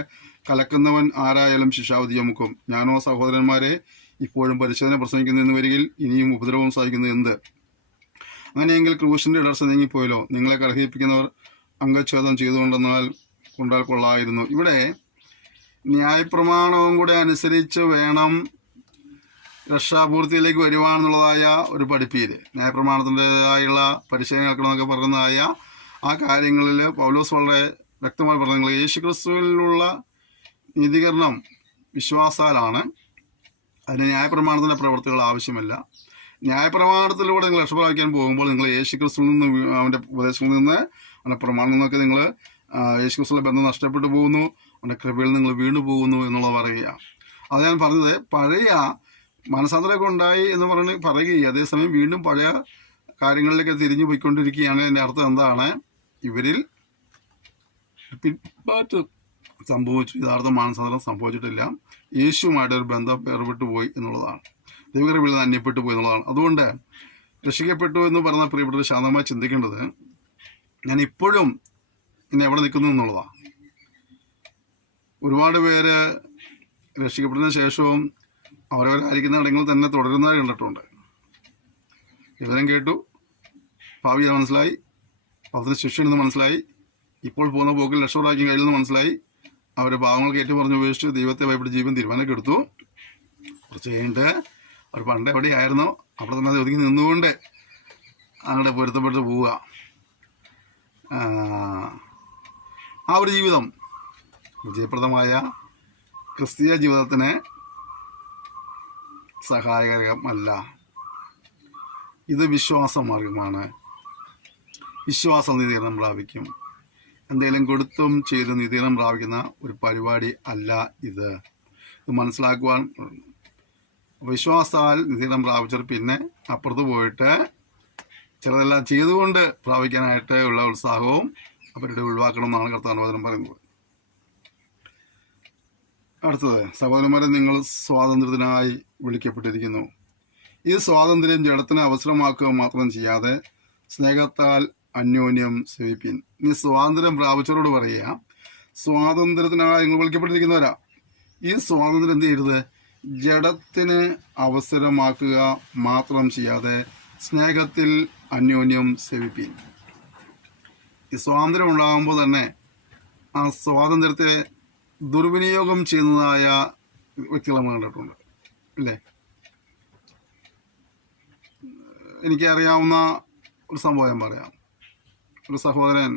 കലക്കുന്നവൻ ആരായാലും ശിക്ഷാവിധി ചുമക്കും. ഞാനോ സഹോദരന്മാരെ ഇപ്പോഴും പരിശോധന പ്രസംഗിക്കുന്നു എന്ന് വരികിൽ ഇനിയും ഉപദ്രവം സഹിക്കുന്നത് എന്ത്? അങ്ങനെയെങ്കിൽ ക്രൂശിന്റെ ഇടർച്ച നീങ്ങിപ്പോയല്ലോ. നിങ്ങളെ കലഹിപ്പിക്കുന്നവർ അംഗച്ഛേദം കൊണ്ടാൽ കൊള്ളായിരുന്നു. ഇവിടെ ന്യായപ്രമാണവും കൂടെ അനുസരിച്ച് വേണം രക്ഷാപൂർത്തിയിലേക്ക് വരുവാണെന്നുള്ളതായ ഒരു പഠിപ്പീര്, ന്യായപ്രമാണത്തിൻ്റെതായുള്ള പരിശീലനം കേൾക്കണമെന്നൊക്കെ പറയുന്നതായ ആ കാര്യങ്ങളിൽ പൗലോസ് വളരെ വ്യക്തമായി പറഞ്ഞു. യേശുക്രിസ്തുവിലുള്ള നീതീകരണം വിശ്വാസാലാണ്. അതിന് ന്യായപ്രമാണത്തിൻ്റെ പ്രവൃത്തികൾ ആവശ്യമില്ല. ന്യായപ്രമാണത്തിലൂടെ നിങ്ങൾ രക്ഷപ്രാപിക്കാൻ പോകുമ്പോൾ നിങ്ങൾ യേശുക്രിസ്തുവിൽ നിന്ന്, അവൻ്റെ ഉപദേശങ്ങളിൽ നിന്ന്, അവൻ്റെ പ്രമാണത്തിൽ നിന്നൊക്കെ നിങ്ങൾ യേശുക്രിസ്തുവിലെ ബന്ധം നഷ്ടപ്പെട്ടു പോകുന്നു, അവൻ്റെ കൃപയിൽ നിങ്ങൾ വീണു പോകുന്നു എന്നുള്ളത് പറയുക. അത് ഞാൻ പറഞ്ഞത് പഴയ മനസാന്തരമൊക്കെ ഉണ്ടായി എന്ന് പറയുകയും അതേസമയം വീണ്ടും പഴയ കാര്യങ്ങളിലേക്ക് തിരിഞ്ഞു പോയിക്കൊണ്ടിരിക്കുകയാണ്. എൻ്റെ അർത്ഥം എന്താണ്? ഇവരിൽ പിൻമാറ്റം സംഭവിച്ചു, യഥാർത്ഥ മാനസാന്തരം സംഭവിച്ചിട്ടില്ല. യേശുവുമായിട്ട് ഒരു ബന്ധം വേർപെട്ടു പോയി എന്നുള്ളതാണ്. ദൈവകൃപയിൽ നിന്ന് അന്യപ്പെട്ടു പോയി എന്നുള്ളതാണ്. അതുകൊണ്ട് രക്ഷിക്കപ്പെട്ടു എന്ന് പറഞ്ഞ പ്രിയപ്പെട്ടവർ ശാന്തമായി ചിന്തിക്കേണ്ടത് ഞാൻ ഇപ്പോഴും ഇനി എവിടെ നിൽക്കുന്നു എന്നുള്ളതാണ്. ഒരുപാട് പേര് രക്ഷിക്കപ്പെട്ടതിന് ശേഷവും അവരവരായിരിക്കുന്ന ഇടങ്ങളിൽ തന്നെ തുടരുന്നത് കണ്ടിട്ടുണ്ട്. വിവരം കേട്ടു, ഭാവി മനസ്സിലായി, പാപത്തിന് ശിക്ഷയെന്ന് മനസ്സിലായി, ഇപ്പോൾ പോകുന്ന പോക്കിൽ രക്ഷപ്പെടാൻ കഴിയുമെന്ന് മനസ്സിലായി, അവരെ പാവങ്ങൾക്ക് ഏറ്റവും പറഞ്ഞ് ഉപേക്ഷിച്ച് ദൈവത്തെ ഭയപ്പെട്ട് ജീവൻ തീരുമാനമൊക്കെ എടുത്തു. കുറച്ച് കഴിഞ്ഞിട്ട് അവർ പണ്ട് എവിടെയായിരുന്നു അവിടെ തന്നെ അത് ഒതുങ്ങി നിന്നുകൊണ്ട് അങ്ങോട്ട് പൊരുത്തപ്പെട്ട് പോവുക. ആ ഒരു ജീവിതം വിജയപ്രദമായ ക്രിസ്തീയ ജീവിതത്തിന് സഹായകരമല്ല. ഇത് വിശ്വാസ മാർഗമാണ്. വിശ്വാസം നീതീകരണം പ്രാപിക്കും. എന്തെങ്കിലും കൊടുത്തും ചെയ്ത് നീതീകരണം പ്രാപിക്കുന്ന ഒരു പരിപാടി അല്ല ഇത്. ഇത് മനസ്സിലാക്കുവാൻ വിശ്വാസാൽ നീതീകരണം പ്രാപിച്ചവർ പിന്നെ അപ്പുറത്ത് പോയിട്ട് ചിലതെല്ലാം ചെയ്തുകൊണ്ട് പ്രാപിക്കാനായിട്ട് ഉള്ള ഉത്സാഹവും അവരുടെ ഒഴിവാക്കണം എന്നാണ് കർത്താവിന്റെ വചനം പറയുന്നത്. അടുത്തത്, സഹോദരന്മാരെ, നിങ്ങൾ സ്വാതന്ത്ര്യത്തിനായി വിളിക്കപ്പെട്ടിരിക്കുന്നു. ഈ സ്വാതന്ത്ര്യം ജഡത്തിന് അവസരമാക്കുക മാത്രം ചെയ്യാതെ സ്നേഹത്താൽ അന്യോന്യം സേവിപ്പിൻ. നീ സ്വാതന്ത്ര്യം പ്രാപിച്ചവരോട് പറയുക, സ്വാതന്ത്ര്യത്തിനായി നിങ്ങൾ വിളിക്കപ്പെട്ടിരിക്കുന്നവരാ. ഈ സ്വാതന്ത്ര്യം എന്ത് ചെയ്യരുത്? ജഡത്തിന് അവസരമാക്കുക മാത്രം ചെയ്യാതെ സ്നേഹത്തിൽ അന്യോന്യം സേവിപ്പിൻ. ഈ സ്വാതന്ത്ര്യം ഉണ്ടാകുമ്പോൾ തന്നെ ആ സ്വാതന്ത്ര്യത്തെ ദുർവിനിയോഗം ചെയ്യുന്നതായ വ്യക്തികളെ നമ്മൾ കണ്ടിട്ടുണ്ട്, അല്ലേ? എനിക്കറിയാവുന്ന ഒരു സംഭവം ഞാൻ പറയാം. ഒരു സഹോദരൻ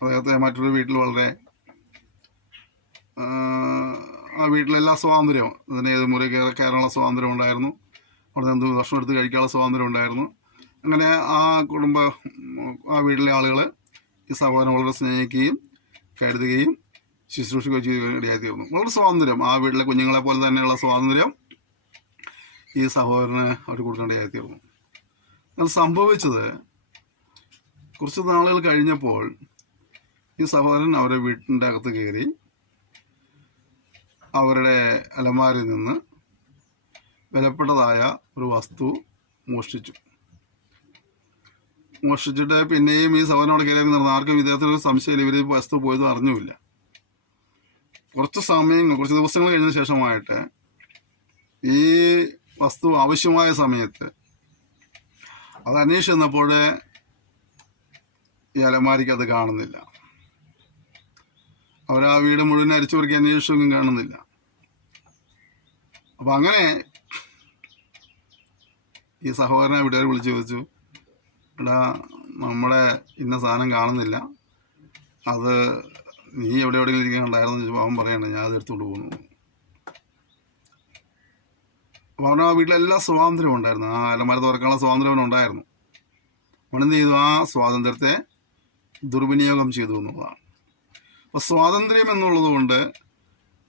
അദ്ദേഹത്തെ മറ്റൊരു വീട്ടിൽ വളരെ ആ വീട്ടിലെല്ലാ സ്വാതന്ത്ര്യവും, അതിന് ഏത് മുറി കയറാനുള്ള സ്വാതന്ത്ര്യം ഉണ്ടായിരുന്നു, അവിടെ എന്ത് ഭക്ഷണം എടുത്ത് കഴിക്കാനുള്ള സ്വാതന്ത്ര്യം ഉണ്ടായിരുന്നു. അങ്ങനെ ആ വീട്ടിലെ ആളുകൾ ഈ സഹോദരനെ വളരെ സ്നേഹിക്കുകയും കരുതുകയും ശുശ്രൂഷിക്കുകയും ചെയ്യുകയും ഇടയായിത്തീർന്നു. വളരെ സ്വാതന്ത്ര്യം, ആ വീട്ടിലെ കുഞ്ഞുങ്ങളെ പോലെ തന്നെയുള്ള സ്വാതന്ത്ര്യം ഈ സഹോദരന് അവർ കൊടുക്കേണ്ടതായിത്തീർന്നു. എന്നാൽ സംഭവിച്ചത്, കുറച്ച് നാളുകൾ കഴിഞ്ഞപ്പോൾ ഈ സഹോദരൻ അവരുടെ വീട്ടിൻ്റെ അകത്ത് കയറി അവരുടെ അലമാരിൽ നിന്ന് വിലപ്പെട്ടതായ ഒരു വസ്തു മോഷ്ടിച്ചിട്ട് പിന്നെയും ഈ സഹോദരനോട് കയറി നടന്ന ആർക്കും ഇദ്ദേഹത്തിനൊരു സംശയമില്ല, ഇവർ വസ്തു പോയതും അറിഞ്ഞുമില്ല. കുറച്ച് ദിവസങ്ങൾ കഴിഞ്ഞ ശേഷമായിട്ട് ഈ വസ്തു ആവശ്യമായ സമയത്ത് അത് അന്വേഷിച്ച് ചെന്നപ്പോൾ ഈ അലമാരിക്ക് അത് കാണുന്നില്ല. അവരാ വീട് മുഴുവൻ അരിച്ചുപെറുക്കി അന്വേഷിച്ചൊന്നും കാണുന്നില്ല. അപ്പം അങ്ങനെ ഈ സഹോദരനെ വീട്ടുകാർ വിളിച്ചു ചോദിച്ചു, എടാ നമ്മുടെ ഇന്ന സാധനം കാണുന്നില്ല, അത് നീ എവിടെയെങ്കിലും ഇരിക്കാനുണ്ടായിരുന്നു ചോദിച്ചപ്പോൾ അവൻ പറയണ്ട ഞാൻ അത് എടുത്തുകൊണ്ട് പോകുന്നു. അപ്പോൾ അവൻ ആ വീട്ടിലെല്ലാ സ്വാതന്ത്ര്യവും ഉണ്ടായിരുന്നു, ആ അലമാര തുറക്കാനുള്ള സ്വാതന്ത്ര്യം ഉണ്ടായിരുന്നു. അവനെന്ത് ചെയ്തു? ആ സ്വാതന്ത്ര്യത്തെ ദുർവിനിയോഗം ചെയ്തു എന്നുള്ളതാണ്. അപ്പോൾ സ്വാതന്ത്ര്യം എന്നുള്ളത് കൊണ്ട്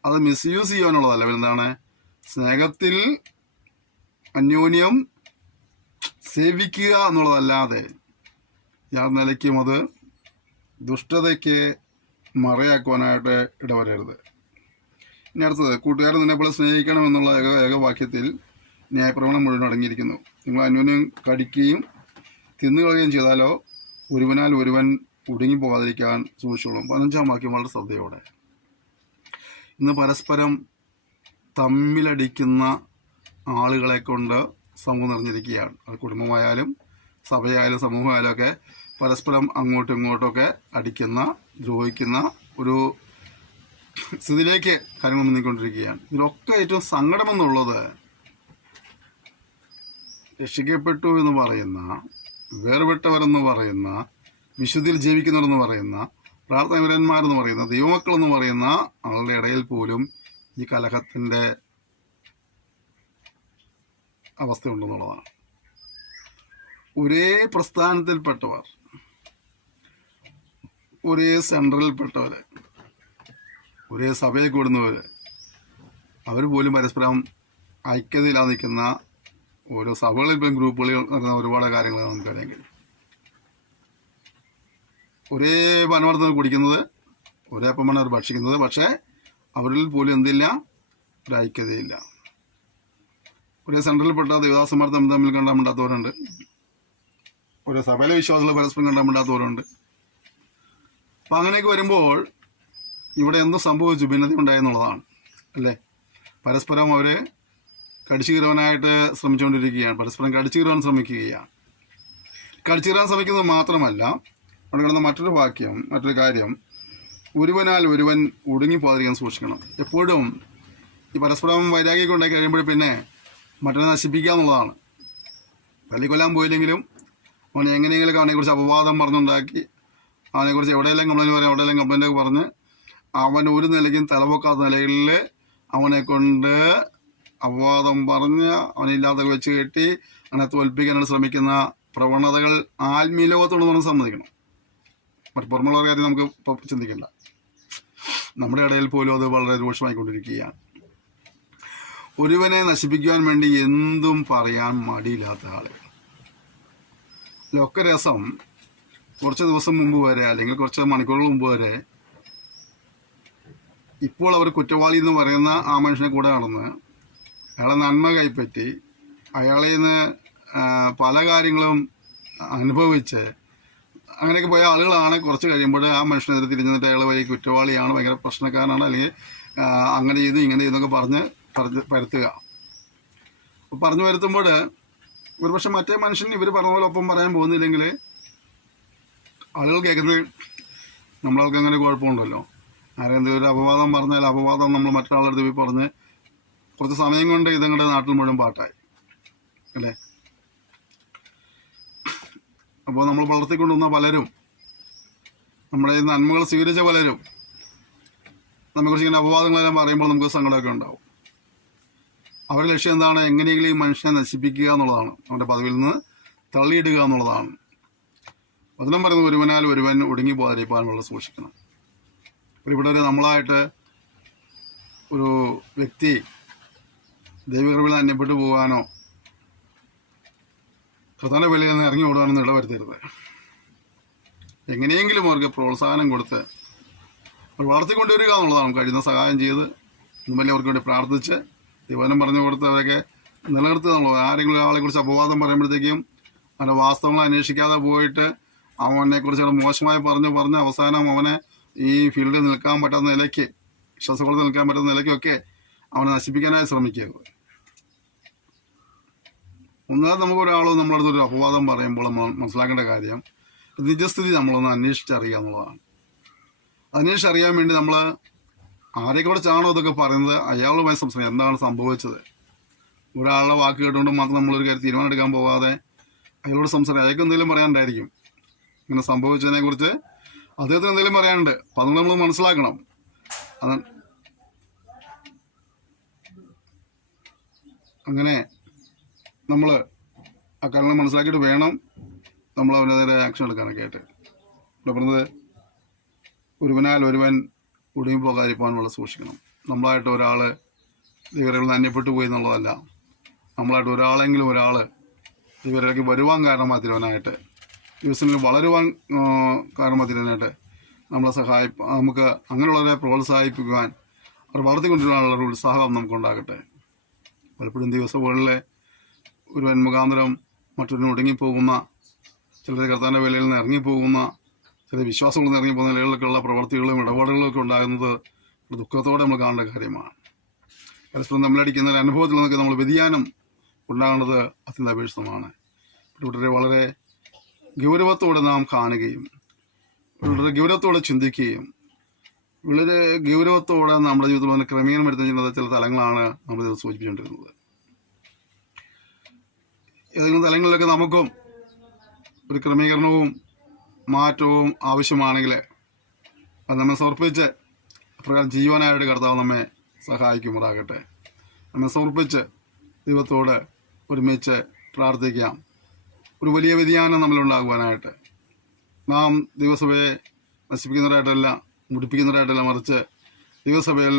അത് മിസ്യൂസ് ചെയ്യാനുള്ളതല്ല. എന്താണ്? സ്നേഹത്തിൽ അന്യോന്യം സേവിക്കുക എന്നുള്ളതല്ലാതെ യാതൊരു നിലയ്ക്കും അത് ദുഷ്ടതയ്ക്ക് മറയാക്കുവാനായിട്ട് ഇടവരരുത്. ഇനി അടുത്തത്, കൂട്ടുകാരൻ നിന്നെപ്പോലെ സ്നേഹിക്കണമെന്നുള്ള ഏകവാക്യത്തിൽ ന്യായപ്രമാണം മുഴുവൻ അടങ്ങിയിരിക്കുന്നു. നിങ്ങൾ അന്യോന്യം കടിക്കുകയും തിന്നുകളയുകയും ചെയ്താലോ ഒരുവനാൽ ഒരുവൻ ഒടുങ്ങിപ്പോകാതിരിക്കാൻ സൂക്ഷിച്ചോളും. 15-ാം വാക്യം വളരെ ശ്രദ്ധയോടെ. ഇന്ന് പരസ്പരം തമ്മിലടിക്കുന്ന ആളുകളെ കൊണ്ട് സമൂഹം നിറഞ്ഞിരിക്കുകയാണ്. അത് കുടുംബമായാലും സഭയായാലും സമൂഹമായാലും ഒക്കെ പരസ്പരം അങ്ങോട്ടും ഇങ്ങോട്ടുമൊക്കെ അടിക്കുന്ന, ദ്രോഹിക്കുന്ന ഒരു സ്ഥിതിയിലേക്ക് കാര്യങ്ങൾ നീങ്ങിക്കൊണ്ടിരിക്കുകയാണ്. ഇതിലൊക്കെ ഏറ്റവും സങ്കടമെന്നുള്ളത്, രക്ഷിക്കപ്പെട്ടു എന്ന് പറയുന്ന, വേർപെട്ടവരെന്ന് പറയുന്ന, വിശുദ്ധിയിൽ ജീവിക്കുന്നവരെന്ന് പറയുന്ന, പ്രാർത്ഥനാവീരന്മാരെന്ന് പറയുന്ന, ദൈവമക്കളെന്ന് പറയുന്ന ആളുടെ ഇടയിൽ പോലും ഈ കലഹത്തിൻ്റെ അവസ്ഥയുണ്ടെന്നുള്ളതാണ്. ഒരേ പ്രസ്ഥാനത്തിൽപ്പെട്ടവർ, ഒരേ സെൻട്രലിൽപ്പെട്ടവർ, ഒരേ സഭയിൽ കൂടുന്നവർ, അവർ പോലും പരസ്പരം ഐക്യതയില്ലാതെ നിൽക്കുന്ന ഓരോ സഭകളിലും ഗ്രൂപ്പുകളിൽ നടക്കുന്ന ഒരുപാട് കാര്യങ്ങൾ നമുക്കറിയാമെങ്കിൽ, ഒരേ പനമർത്തം കുടിക്കുന്നത്, ഒരേ അപ്പം അവർ ഭക്ഷിക്കുന്നത്, പക്ഷേ അവരിൽ പോലും എന്തില്ല? ഒരു ഐക്യതയില്ല. ഒരേ സെൻട്രലിൽപ്പെട്ട ദേവദാസന്മാർ തമ്മിൽ കണ്ടാമിണ്ടാത്തവരുണ്ട്, ഒരേ സഭയിലെ വിശ്വാസികൾ പരസ്പരം കണ്ടാമിണ്ടാത്തവരുണ്ട്. അപ്പം അങ്ങനെയൊക്കെ വരുമ്പോൾ ഇവിടെ എന്തോ സംഭവിച്ചു? ഭിന്നത ഉണ്ടായെന്നുള്ളതാണ് അല്ലേ? പരസ്പരം അവർ കടിച്ചു കീറുവാനായിട്ട് ശ്രമിച്ചുകൊണ്ടിരിക്കുകയാണ്, പരസ്പരം കടിച്ചു കീറുവാൻ ശ്രമിക്കുകയാണ്. കടിച്ചു കീറാൻ ശ്രമിക്കുന്നത് മാത്രമല്ല, അവിടെ കിടന്ന മറ്റൊരു കാര്യം, ഒരുവനാൽ ഒരുവൻ ഒടുങ്ങിപ്പോകാതിരിക്കാൻ സൂക്ഷിക്കണം. എപ്പോഴും ഈ പരസ്പരം വൈരാഗ്യമൊക്കെ ഉണ്ടാക്കി കഴിയുമ്പോൾ പിന്നെ മറ്റൊരു നശിപ്പിക്കുക എന്നുള്ളതാണ്. തല്ലിക്കൊല്ലാൻ പോയില്ലെങ്കിലും അവൻ എങ്ങനെയെങ്കിലും അവനെക്കുറിച്ച് അപവാദം പറഞ്ഞുണ്ടാക്കി, അവനെക്കുറിച്ച് എവിടെയെല്ലാം കംപ്ലൈൻറ്റ് പറയാം, എവിടെയെല്ലാം കംപ്ലൈൻറ്റൊക്കെ പറഞ്ഞ് അവൻ ഒരു നിലയ്ക്കും തലപൊക്കാത്ത നിലയിൽ അവനെ കൊണ്ട് അപവാദം പറഞ്ഞ് അവനില്ലാത്തൊക്കെ വെച്ച് കെട്ടി അവനെ തോൽപ്പിക്കാനായിട്ട് ശ്രമിക്കുന്ന പ്രവണതകൾ ആത്മീയ ലോകത്തോട് നമ്മൾ സമ്മതിക്കണം. മറ്റ് പുറമുള്ള കാര്യം നമുക്ക് ഇപ്പോൾ ചിന്തിക്കണ്ട. നമ്മുടെ ഇടയിൽ പോലും അത് വളരെ രൂക്ഷമായിക്കൊണ്ടിരിക്കുകയാണ്. ഒരുവനെ നശിപ്പിക്കുവാൻ വേണ്ടി എന്തും പറയാൻ മടിയില്ലാത്ത ആളുകൾ. ഇതിലൊക്കെ രസം, കുറച്ച് ദിവസം മുമ്പ് വരെ അല്ലെങ്കിൽ കുറച്ച് മണിക്കൂറുകൾ മുമ്പ് വരെ ഇപ്പോൾ അവർ കുറ്റവാളി എന്ന് പറയുന്ന ആ മനുഷ്യനെ കൂടെ നടന്ന് അയാളെ നന്മ കൈപ്പറ്റി അയാളിൽ നിന്ന് പല കാര്യങ്ങളും അനുഭവിച്ച് അങ്ങനെയൊക്കെ പോയ ആളുകളാണ് കുറച്ച് കഴിയുമ്പോൾ ആ മനുഷ്യനെതിരെ തിരിഞ്ഞിട്ട് അയാൾ വലിയ കുറ്റവാളിയാണ്, ഭയങ്കര പ്രശ്നക്കാരനാണ്, അല്ലെങ്കിൽ അങ്ങനെ ചെയ്തു ഇങ്ങനെ ചെയ്തൊക്കെ പറഞ്ഞ് പരത്തുക. പറഞ്ഞു വരുത്തുമ്പോൾ ഒരുപക്ഷെ മറ്റേ മനുഷ്യൻ ഇവർ പറഞ്ഞ പോലെ ഒപ്പം പറയാൻ പോകുന്നില്ലെങ്കിൽ ആളുകൾ കേൾക്കുന്നത് നമ്മളാൾക്ക് അങ്ങനെ കുഴപ്പമുണ്ടല്ലോ. ആരെന്തെങ്കിലും ഒരു അപവാദം പറഞ്ഞാൽ അപവാദം നമ്മൾ മറ്റൊരാളുടെ പോയി പറഞ്ഞ് കുറച്ച് സമയം കൊണ്ട് ഇതങ്ങളുടെ നാട്ടിൽ മുഴുവൻ പാട്ടായി അല്ലേ. അപ്പോൾ നമ്മൾ വളർത്തിക്കൊണ്ടുവന്ന പലരും, നമ്മുടെ ഈ നന്മകൾ സ്വീകരിച്ച പലരും നമ്മെക്കുറിച്ച് ഇങ്ങനെ അപവാദങ്ങളെല്ലാം പറയുമ്പോൾ നമുക്ക് സങ്കടമൊക്കെ ഉണ്ടാവും. അവരുടെ ലക്ഷ്യം എന്താണ്? എങ്ങനെയെങ്കിലും ഈ മനുഷ്യനെ നശിപ്പിക്കുക എന്നുള്ളതാണ്, അവൻ്റെ പദവിയിൽ നിന്ന് തള്ളിയിടുക എന്നുള്ളതാണ്. വചനം പറയുന്നത് ഒരുവനാൽ ഒരുവൻ ഒടുങ്ങി പോകാതിരിക്കാനുള്ള സൂക്ഷിക്കണം. ഇവിടെ നമ്മളായിട്ട് ഒരു വ്യക്തി ദൈവകൃപയിൽ അന്യപ്പെട്ടു പോകാനോ പ്രധാന വിലയിൽ നിന്ന് ഇറങ്ങി ഓടാനൊന്നും ഇടവരുത്തരുത്. എങ്ങനെയെങ്കിലും അവർക്ക് പ്രോത്സാഹനം കൊടുത്ത് അവർ വളർത്തിക്കൊണ്ടുവരിക എന്നുള്ളതാണ്. കഴിയുന്ന സഹായം ചെയ്ത് ഇന്നുമല്ലേ അവർക്ക് വേണ്ടി പ്രാർത്ഥിച്ച് ദൈവനം പറഞ്ഞു കൊടുത്ത് അവരൊക്കെ നിലനിർത്തുക എന്നുള്ളത്. ആരെങ്കിലും ഒരാളെ കുറിച്ച് അപവാദം പറയുമ്പോഴത്തേക്കും അതിൻ്റെ വാസ്തവങ്ങൾ അന്വേഷിക്കാതെ പോയിട്ട് അവനെക്കുറിച്ച് മോശമായി പറഞ്ഞ് അവസാനം അവനെ ഈ ഫീൽഡിൽ നിൽക്കാൻ പറ്റുന്ന നിലയ്ക്ക്, വിശ്വാസത്തിൽ നിൽക്കാൻ പറ്റുന്ന നിലയ്ക്കൊക്കെ അവനെ നശിപ്പിക്കാനായി ശ്രമിക്കരുത്. ഒന്നാമത് നമുക്കൊരാളോ നമ്മളടുത്തൊരു അപവാദം പറയുമ്പോൾ മനസ്സിലാക്കേണ്ട കാര്യം നിജസ്ഥിതി നമ്മളൊന്ന് അന്വേഷിച്ചറിയുക എന്നുള്ളതാണ്. അന്വേഷിച്ചറിയാൻ വേണ്ടി നമ്മൾ ആരെക്കുറിച്ചാണോ ഇതൊക്കെ പറയുന്നത് അയാളുമായി സംസാരിക്കുക. എന്താണ് സംഭവിച്ചത്? ഒരാളുടെ വാക്ക് കേട്ടുകൊണ്ട് മാത്രം നമ്മളൊരു കാര്യം തീരുമാനം എടുക്കാൻ പോകാതെ അയാളോട് സംസാരിക്കുക. അയാൾക്ക് എന്തെങ്കിലും പറയാനുണ്ടായിരിക്കും ഇങ്ങനെ സംഭവിച്ചതിനെക്കുറിച്ച്, അദ്ദേഹത്തിന് എന്തെങ്കിലും പറയാനുണ്ട്. അപ്പം അതുകൊണ്ട് നമ്മൾ മനസ്സിലാക്കണം. അത് അങ്ങനെ നമ്മൾ ആ കാര്യങ്ങൾ മനസ്സിലാക്കിയിട്ട് വേണം നമ്മൾ അവനെതിരെ ആക്ഷൻ എടുക്കാനൊക്കെ ആയിട്ട്. ഇവിടെ പറഞ്ഞത് ഒരുവനാൽ ഒരുവൻ ഒടുങ്ങി പോകാതിരിക്കാൻ വളരെ സൂക്ഷിക്കണം. നമ്മളായിട്ട് ഒരാൾ ദൈവങ്ങളിൽ നിന്ന് അന്യപ്പെട്ടു പോയി എന്നുള്ളതല്ല, നമ്മളായിട്ട് ഒരാളെങ്കിലും ഒരാൾ ദൈവത്തിലേക്ക് വരുവാൻ കാരണമായി തീരുവാനായിട്ട്, ദിവസങ്ങളിൽ വളരുവാൻ കാരണമായി തീരാനായിട്ട് നമ്മളെ നമുക്ക് അങ്ങനെയുള്ളവരെ പ്രോത്സാഹിപ്പിക്കുവാൻ അവർ വളർത്തിക്കൊണ്ടിരുവാനുള്ള ഒരു ഉത്സാഹം നമുക്കുണ്ടാകട്ടെ. പലപ്പോഴും ദിവസങ്ങളിലെ ഒരുവൻ മുഖാന്തരം മറ്റൊരു ഒടുങ്ങിപ്പോകുന്ന, ചിലർ കർത്താവിൻ്റെ വേലയിൽ നിന്ന് ഇറങ്ങിപ്പോകുന്ന, ചില വിശ്വാസങ്ങളിൽ നിന്ന് ഇറങ്ങിപ്പോകുന്ന നിലകളിലൊക്കെയുള്ള പ്രവർത്തികളും ഇടപാടുകളും ഒക്കെ ഉണ്ടാകുന്നത് ദുഃഖത്തോടെ നമ്മൾ കാണേണ്ട കാര്യമാണ്. പരസ്പരം തമ്മിലടിക്കുന്ന ഒരു അനുഭവത്തിൽ നിന്നൊക്കെ നമ്മൾ വ്യതിയാനം ഉണ്ടാകേണ്ടത് അത്യന്താപേക്ഷിതമാണ്. വളരെ ഗൗരവത്തോടെ നാം കാണുകയും വളരെ ഗൗരവത്തോടെ ചിന്തിക്കുകയും വളരെ ഗൗരവത്തോടെ നമ്മുടെ ജീവിതത്തിൽ വന്ന് ക്രമീകരണം വരുത്തുന്ന ചില തലങ്ങളാണ് നമ്മൾ ഇത് സൂചിപ്പിച്ചുകൊണ്ടിരുന്നത്. ഏതെങ്കിലും തലങ്ങളിലൊക്കെ നമുക്കും ഒരു ക്രമീകരണവും മാറ്റവും ആവശ്യമാണെങ്കിൽ അത് നമ്മെ സമർപ്പിച്ച് അപ്രകാരം ജീവനായിട്ട് കർത്താവ് നമ്മെ സഹായിക്കുമാറാകട്ടെ. നമ്മെ സമർപ്പിച്ച് ദൈവത്തോട് ഒരുമിച്ച് പ്രാർത്ഥിക്കാം. ഒരു വലിയ വ്യതിയാനം നമ്മളുണ്ടാകുവാനായിട്ട്, നാം ദൈവസഭയെ നശിപ്പിക്കുന്നവരായിട്ടല്ല, മുടിപ്പിക്കുന്നവരായിട്ടല്ല, മറിച്ച് ദൈവസഭയിൽ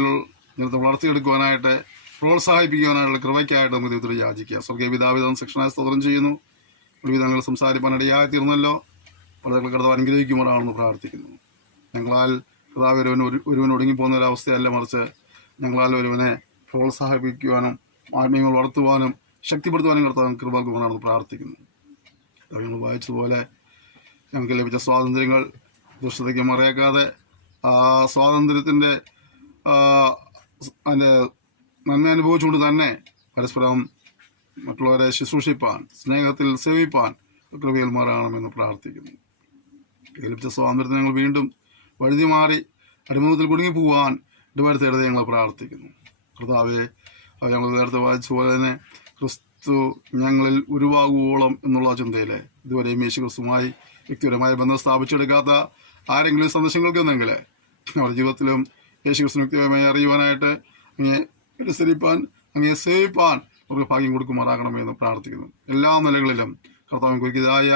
ഇങ്ങനത്തെ വളർത്തിയെടുക്കുവാനായിട്ട്, പ്രോത്സാഹിപ്പിക്കുവാനായിട്ടുള്ള കൃപയ്ക്കായിട്ട് നമുക്ക് ദൈവത്തോട് യാചിക്കുക. സ്വർഗീയ പിതാവിധം സെക്ഷനായി സ്തോത്രം ചെയ്യുന്നു. ഒരു വിധങ്ങൾ സംസാരിപ്പാൻ ഇടയായി തീർന്നല്ലോ. വളരെ കർത്താവ് അനുഗ്രഹിക്കുമ്പോഴാണെന്ന് പ്രാർത്ഥിക്കുന്നു. ഞങ്ങളാൽ കർത്താവ് ഒരുവൻ ഒടുങ്ങിപ്പോകുന്ന ഒരവസ്ഥയല്ല, മറിച്ച് ഞങ്ങളാൽ ഒരുവനെ പ്രോത്സാഹിപ്പിക്കുവാനും ആത്മീയങ്ങൾ വളർത്തുവാനും ശക്തിപ്പെടുത്തുവാനും കർത്താവ് കൃപ നൽകുമെന്നാണെന്ന് പ്രാർത്ഥിക്കുന്നു. ഞങ്ങൾ വായിച്ചതുപോലെ ഞങ്ങൾക്ക് ലഭിച്ച സ്വാതന്ത്ര്യങ്ങൾ ദുഷ്ടതയ്ക്ക് മറയാക്കാതെ ആ സ്വാതന്ത്ര്യത്തിൻ്റെ അതിൻ്റെ നന്മ അനുഭവിച്ചുകൊണ്ട് തന്നെ പരസ്പരം മറ്റുള്ളവരെ ശുശ്രൂഷിപ്പാൻ, സ്നേഹത്തിൽ സേവിപ്പാൻ കൃപയിൽ മാറണമെന്ന് പ്രാർത്ഥിക്കുന്നു. ലഭിച്ച സ്വാതന്ത്ര്യത്തെ ഞങ്ങൾ വീണ്ടും വഴുതി മാറി അടിമൂലത്തിൽ കുടുങ്ങിപ്പോവാൻ ഇടവരുത്തേണ്ടത് ഞങ്ങൾ പ്രാർത്ഥിക്കുന്നു. കർത്താവെ, ഞങ്ങൾ നേരത്തെ വായിച്ചതുപോലെ തന്നെ ക്രിസ്തു ഞങ്ങളിൽ ഉരുവാകുവോളം എന്നുള്ള ചിന്തയിൽ ഇതുവരെയും യേശു ക്രിസ്തുമായി വ്യക്തിപരമായ ബന്ധം സ്ഥാപിച്ചെടുക്കാത്ത ആരെങ്കിലും സന്ദേശങ്ങൾക്ക് എന്നെങ്കിൽ അവരുടെ ജീവിതത്തിലും യേശു ക്രിസ്തു വ്യക്തിപരമായി അറിയുവാനായിട്ട് അങ്ങേ അനുസരിപ്പാൻ, അങ്ങേ സേവിപ്പാൻ അവർക്ക് ഭാഗ്യം കൊടുക്കുമാറാകണമെന്ന് പ്രാർത്ഥിക്കുന്നു. എല്ലാ നിലകളിലും കർത്താവിന് കുറിയതായ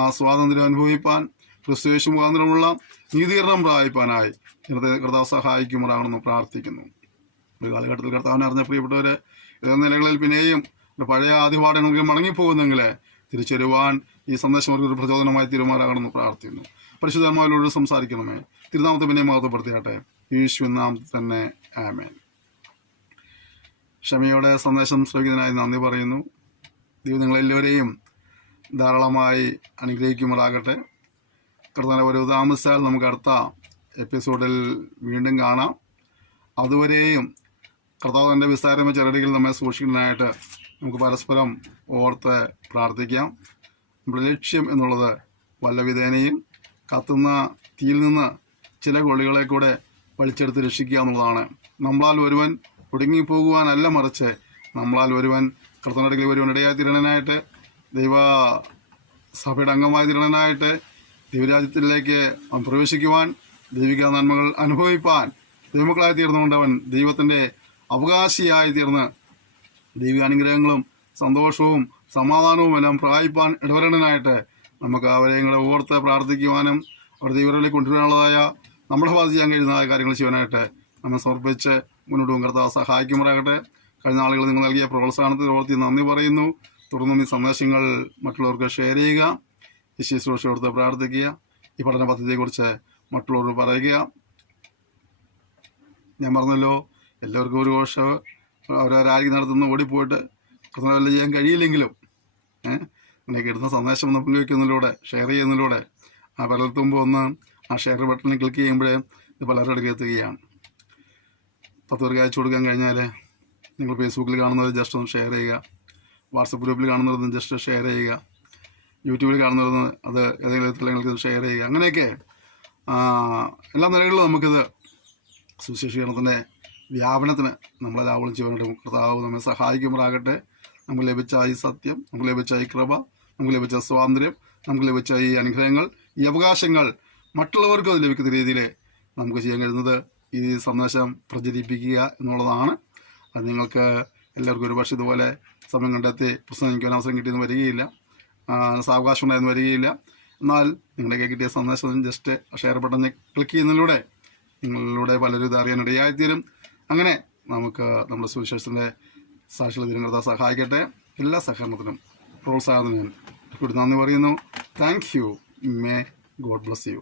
ആ സ്വാതന്ത്ര്യം അനുഭവിപ്പാൻ, ക്രിസ്തു യേശു മുഖാന്തരമുള്ള നീതീകരണം പ്രാപിപ്പാനായി ഇന്നത്തെ കർത്താവ് സഹായിക്കുമാറാകണമെന്ന് പ്രാർത്ഥിക്കുന്നു. ഒരു കാലഘട്ടത്തിൽ കർത്താവിനെ അറിഞ്ഞ പ്രിയപ്പെട്ടവർ ഇതേ നിലകളിൽ പിന്നെയും പഴയ ആദിപാഠങ്ങൾക്ക് മടങ്ങിപ്പോകുന്നെങ്കിൽ തിരിച്ചുവരുവാൻ ഈ സന്ദേശം അവർക്കൊരു പ്രചോദനമായി തീരുമാനമാകണമെന്ന് പ്രാർത്ഥിക്കുന്നു. പരിശുദ്ധന്മാരോട് സംസാരിക്കണമേ. തിരുനാമത്തെ പിന്നെ മഹത്വപ്പെടുത്തിയാട്ടെ. യേശുവിൻ നാമത്തിൽ തന്നെ ആമേൻ. ക്ഷമയോടെ സന്ദേശം ശ്രമിക്കുന്നതിനായി നന്ദി പറയുന്നു. ദൈവം നിങ്ങളെല്ലാവരെയും ധാരാളമായി അനുഗ്രഹിക്കുമാറാകട്ടെ. കർത്താവിൻ്റെ ഒരു താമസിച്ചാൽ നമുക്ക് അടുത്ത എപ്പിസോഡിൽ വീണ്ടും കാണാം. അതുവരെയും കർത്താവ് തൻ്റെ വിസ്താരമായ ചെറുടികൾ നമ്മെ സൂക്ഷിക്കുന്നതിനായിട്ട് നമുക്ക് പരസ്പരം ഓർത്ത് പ്രാർത്ഥിക്കാം. നമ്മുടെ ലക്ഷ്യം എന്നുള്ളത് വല്ലവിധേനയും കത്തുന്ന തീയിൽ നിന്ന് ചില കൊള്ളികളെ കൂടെ വലിച്ചെടുത്ത് രക്ഷിക്കുക എന്നുള്ളതാണ്. നമ്മളാൽ ഒരുവൻ ഒടുങ്ങിപ്പോകുവാനല്ല, മറിച്ച് നമ്മളാൽ ഒരുവൻ കർത്താവിൻ്റെ ഒരുവൻ ഇടയായി തീരണനായിട്ട്, ദൈവ സഭയുടെ അംഗമായി തീരണനായിട്ട്, ദൈവരാജ്യത്തിലേക്ക് അവൻ പ്രവേശിക്കുവാൻ, ദൈവിക നന്മകൾ അനുഭവിപ്പാൻ ദൈവമക്കളായി തീർന്നുകൊണ്ട് അവൻ ദൈവത്തിൻ്റെ അവകാശിയായി തീർന്ന് ദൈവികാനുഗ്രഹങ്ങളും സന്തോഷവും സമാധാനവും എല്ലാം പ്രാപിപ്പാൻ ഇടവരണനായിട്ട് നമുക്ക് അവരെ കൂടെ ഓർത്ത് പ്രാർത്ഥിക്കുവാനും അവർ ദൈവത്തിലേക്ക് കൊണ്ടുവരാനുള്ളതായ നമ്മുടെ ഭാഗത്ത് ചെയ്യാൻ കഴിയുന്നതായ കാര്യങ്ങൾ ചെയ്യാനായിട്ട് നമ്മെ സമർപ്പിച്ച് മുന്നോട്ട് കർത്താവ് സഹായിക്കുമാറാകട്ടെ. കഴിഞ്ഞ നാളുകൾ നിങ്ങൾ നൽകിയ പ്രോത്സാഹനത്തിൽ ഓർത്തി നന്ദി പറയുന്നു. തുടർന്നും ഈ സന്ദേശങ്ങൾ മറ്റുള്ളവർക്ക് ഷെയർ ചെയ്യുക, ഈ ശുശ്രൂഷ ഓർത്ത് പ്രാർത്ഥിക്കുക, ഈ പഠന പദ്ധതിയെക്കുറിച്ച് മറ്റുള്ളവർ പറയുക. ഞാൻ പറഞ്ഞല്ലോ, എല്ലാവർക്കും ഒരു വർഷം അവരാരായിരിക്കും നടത്തുന്ന ഓടിപ്പോയിട്ട് കർത്താവിന് വല്ല ചെയ്യാൻ കഴിയില്ലെങ്കിലും നിങ്ങൾക്ക് കിട്ടുന്ന സന്ദേശം ഒന്ന് പങ്കുവയ്ക്കുന്നതിലൂടെ, ഷെയർ ചെയ്യുന്നതിലൂടെ, ആ വിരൽത്തുമ്പോൾ ഒന്ന് ആ ഷെയർ ബട്ടണിൽ ക്ലിക്ക് ചെയ്യുമ്പോഴേ ഇത് പലരുടെ അടുത്ത് എത്തുകയാണ്. 10 പേർക്ക് അയച്ചു കൊടുക്കാൻ കഴിഞ്ഞാൽ നിങ്ങൾ ഫേസ്ബുക്കിൽ കാണുന്നവർ ജസ്റ്റ് ഒന്ന് ഷെയർ ചെയ്യുക, വാട്സപ്പ് ഗ്രൂപ്പിൽ കാണുന്നവരൊന്ന് ജസ്റ്റ് ഷെയർ ചെയ്യുക, യൂട്യൂബിൽ കാണുന്നവരൊന്ന് അത് ഏതെങ്കിലും വിധത്തിൽ നിങ്ങൾക്ക് ഷെയർ ചെയ്യുക. അങ്ങനെയൊക്കെ എല്ലാ നിലകളിലും നമുക്കിത് സുവിശേഷീകരണത്തിൻ്റെ വ്യാപനത്തിന് നമ്മളെല്ലാവരും ചെയ്യുവാനായിട്ട് കർത്താവ് നമ്മെ സഹായിക്കുമ്പോഴാകട്ടെ. നമുക്ക് ലഭിച്ച ഈ സത്യം, നമുക്ക് ലഭിച്ച ഈ കൃപ, നമുക്ക് ലഭിച്ച സ്വാതന്ത്ര്യം, നമുക്ക് ലഭിച്ച ഈ അനുഗ്രഹങ്ങൾ, ഈ അവകാശങ്ങൾ മറ്റുള്ളവർക്കും അത് ലഭിക്കുന്ന രീതിയിൽ നമുക്ക് ചെയ്യാൻ കഴിയുന്നത് ഈ സന്ദേശം പ്രചരിപ്പിക്കുക എന്നുള്ളതാണ്. അത് നിങ്ങൾക്ക് എല്ലാവർക്കും ഒരുപക്ഷെ ഇതുപോലെ സമയം കണ്ടെത്തി പ്രസംഗിക്കാൻ അവസരം കിട്ടിയെന്ന് വരികയില്ല, സാവകാശം ഉണ്ടായെന്ന് വരികയില്ല. എന്നാൽ നിങ്ങളുടെയൊക്കെ കിട്ടിയ സന്ദേശം ജസ്റ്റ് ഷെയർ ബട്ടൺ ക്ലിക്ക് ചെയ്യുന്നതിലൂടെ നിങ്ങളിലൂടെ പലരും ഇത് അറിയാനിടയായിത്തീരും. അങ്ങനെ നമുക്ക് നമ്മുടെ സുവിശേഷത്തിൻ്റെ സാക്ഷികൾ ദിനകർത്താവ് സഹായിക്കട്ടെ. എല്ലാ സഹകരണത്തിനും പ്രോത്സാഹനത്തിനും കൂടി നന്ദി പറയുന്നു. Thank you. May God bless you.